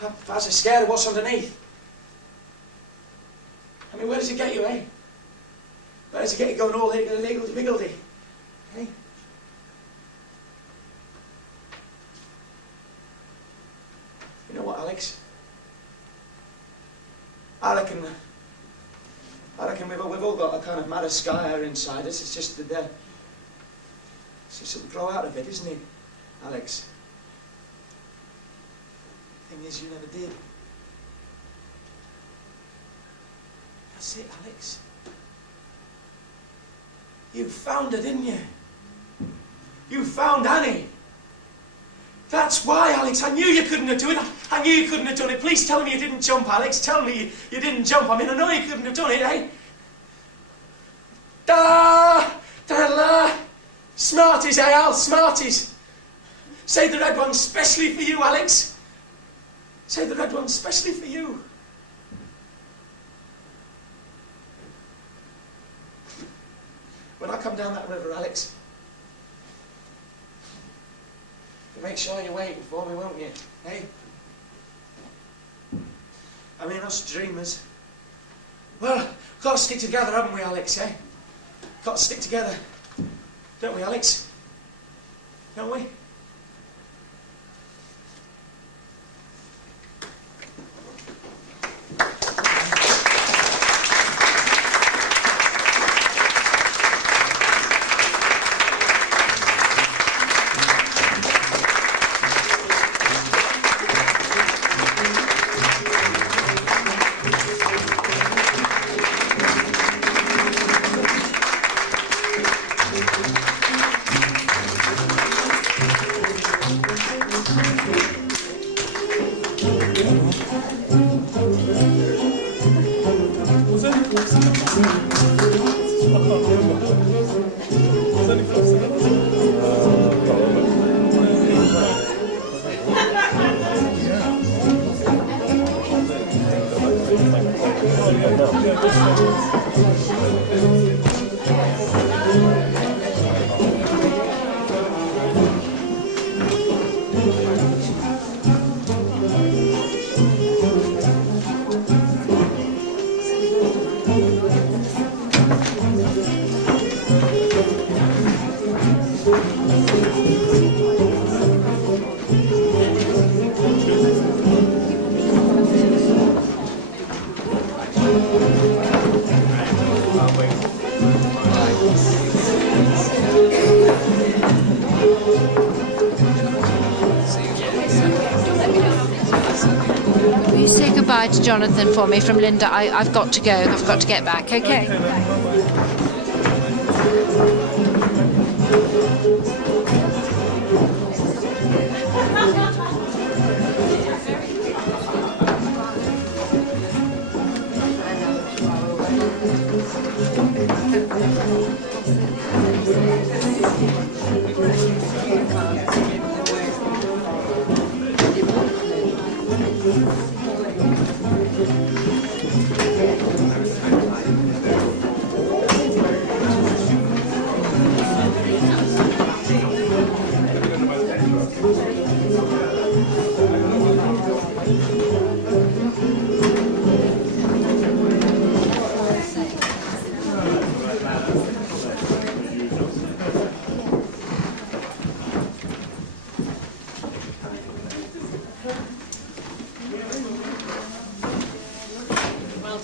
Perhaps they're scared of what's underneath. I mean, where does it get you, eh? Where does it get you going all higgledy-piggledy? Eh? You know what, Alex? I reckon we've all got a kind of Maraskya inside us. It's just that it'll grow out of it, isn't it, Alex? The thing is, you never did. That's it, Alex. You found her, didn't you? You found Annie. That's why, Alex. I knew you couldn't have done it. I knew you couldn't have done it. Please tell me you didn't jump, Alex. Tell me you didn't jump. I mean, I know you couldn't have done it, eh? Da-la. Smarties, eh, Al? Smarties. Say the red one specially for you, Alex. Say the red one specially for you. When I come down that river, Alex, you make sure you're waiting for me, won't you? Eh? I mean, us dreamers. Well, we've got to stick together, haven't we, Alex, eh? Got to stick together. Don't we, Alex? Don't we? Will you say goodbye to Jonathan for me from Linda? I've got to go. I've got to get back. Okay.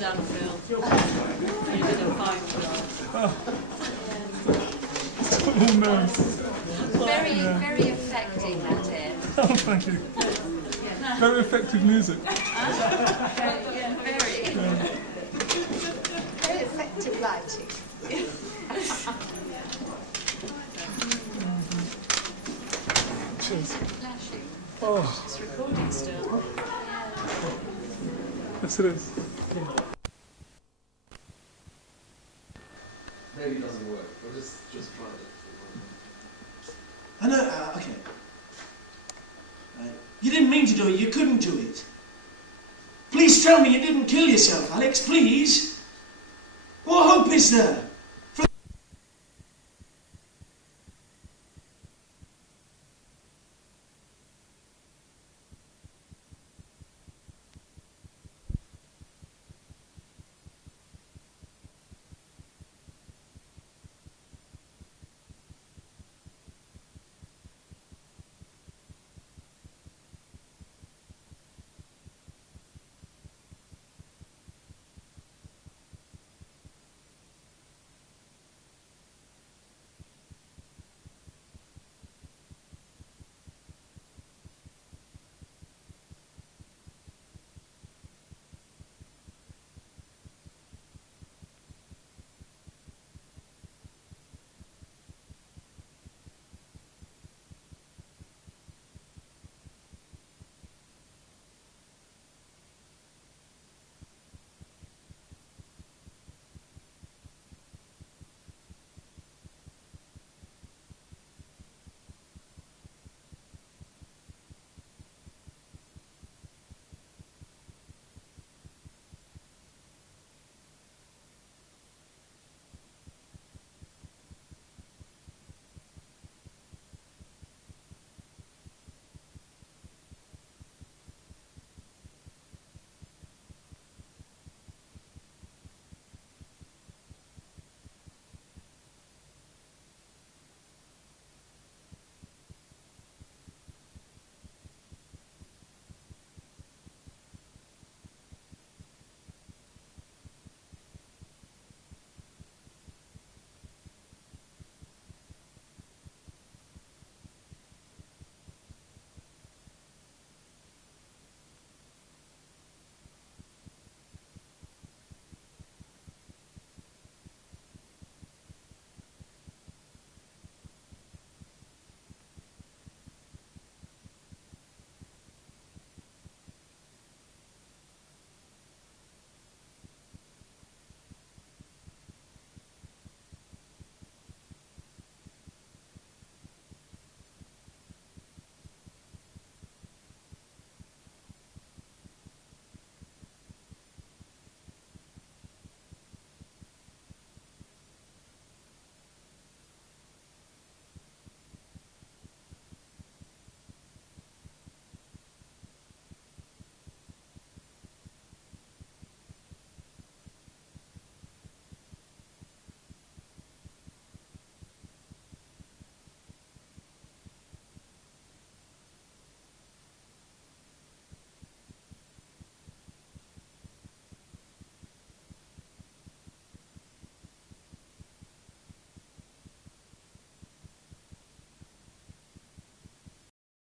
done, Phil. You did a fine job. Oh no. Very affecting, that is. Oh, thank you. Very effective music. Very effective lighting. Cheers. Flashing. Oh, It's recording still. yes it is. Maybe it doesn't work, but just try it. I know, okay. You didn't mean to do it, you couldn't do it. Please tell me you didn't kill yourself, Alex, please. What hope is there?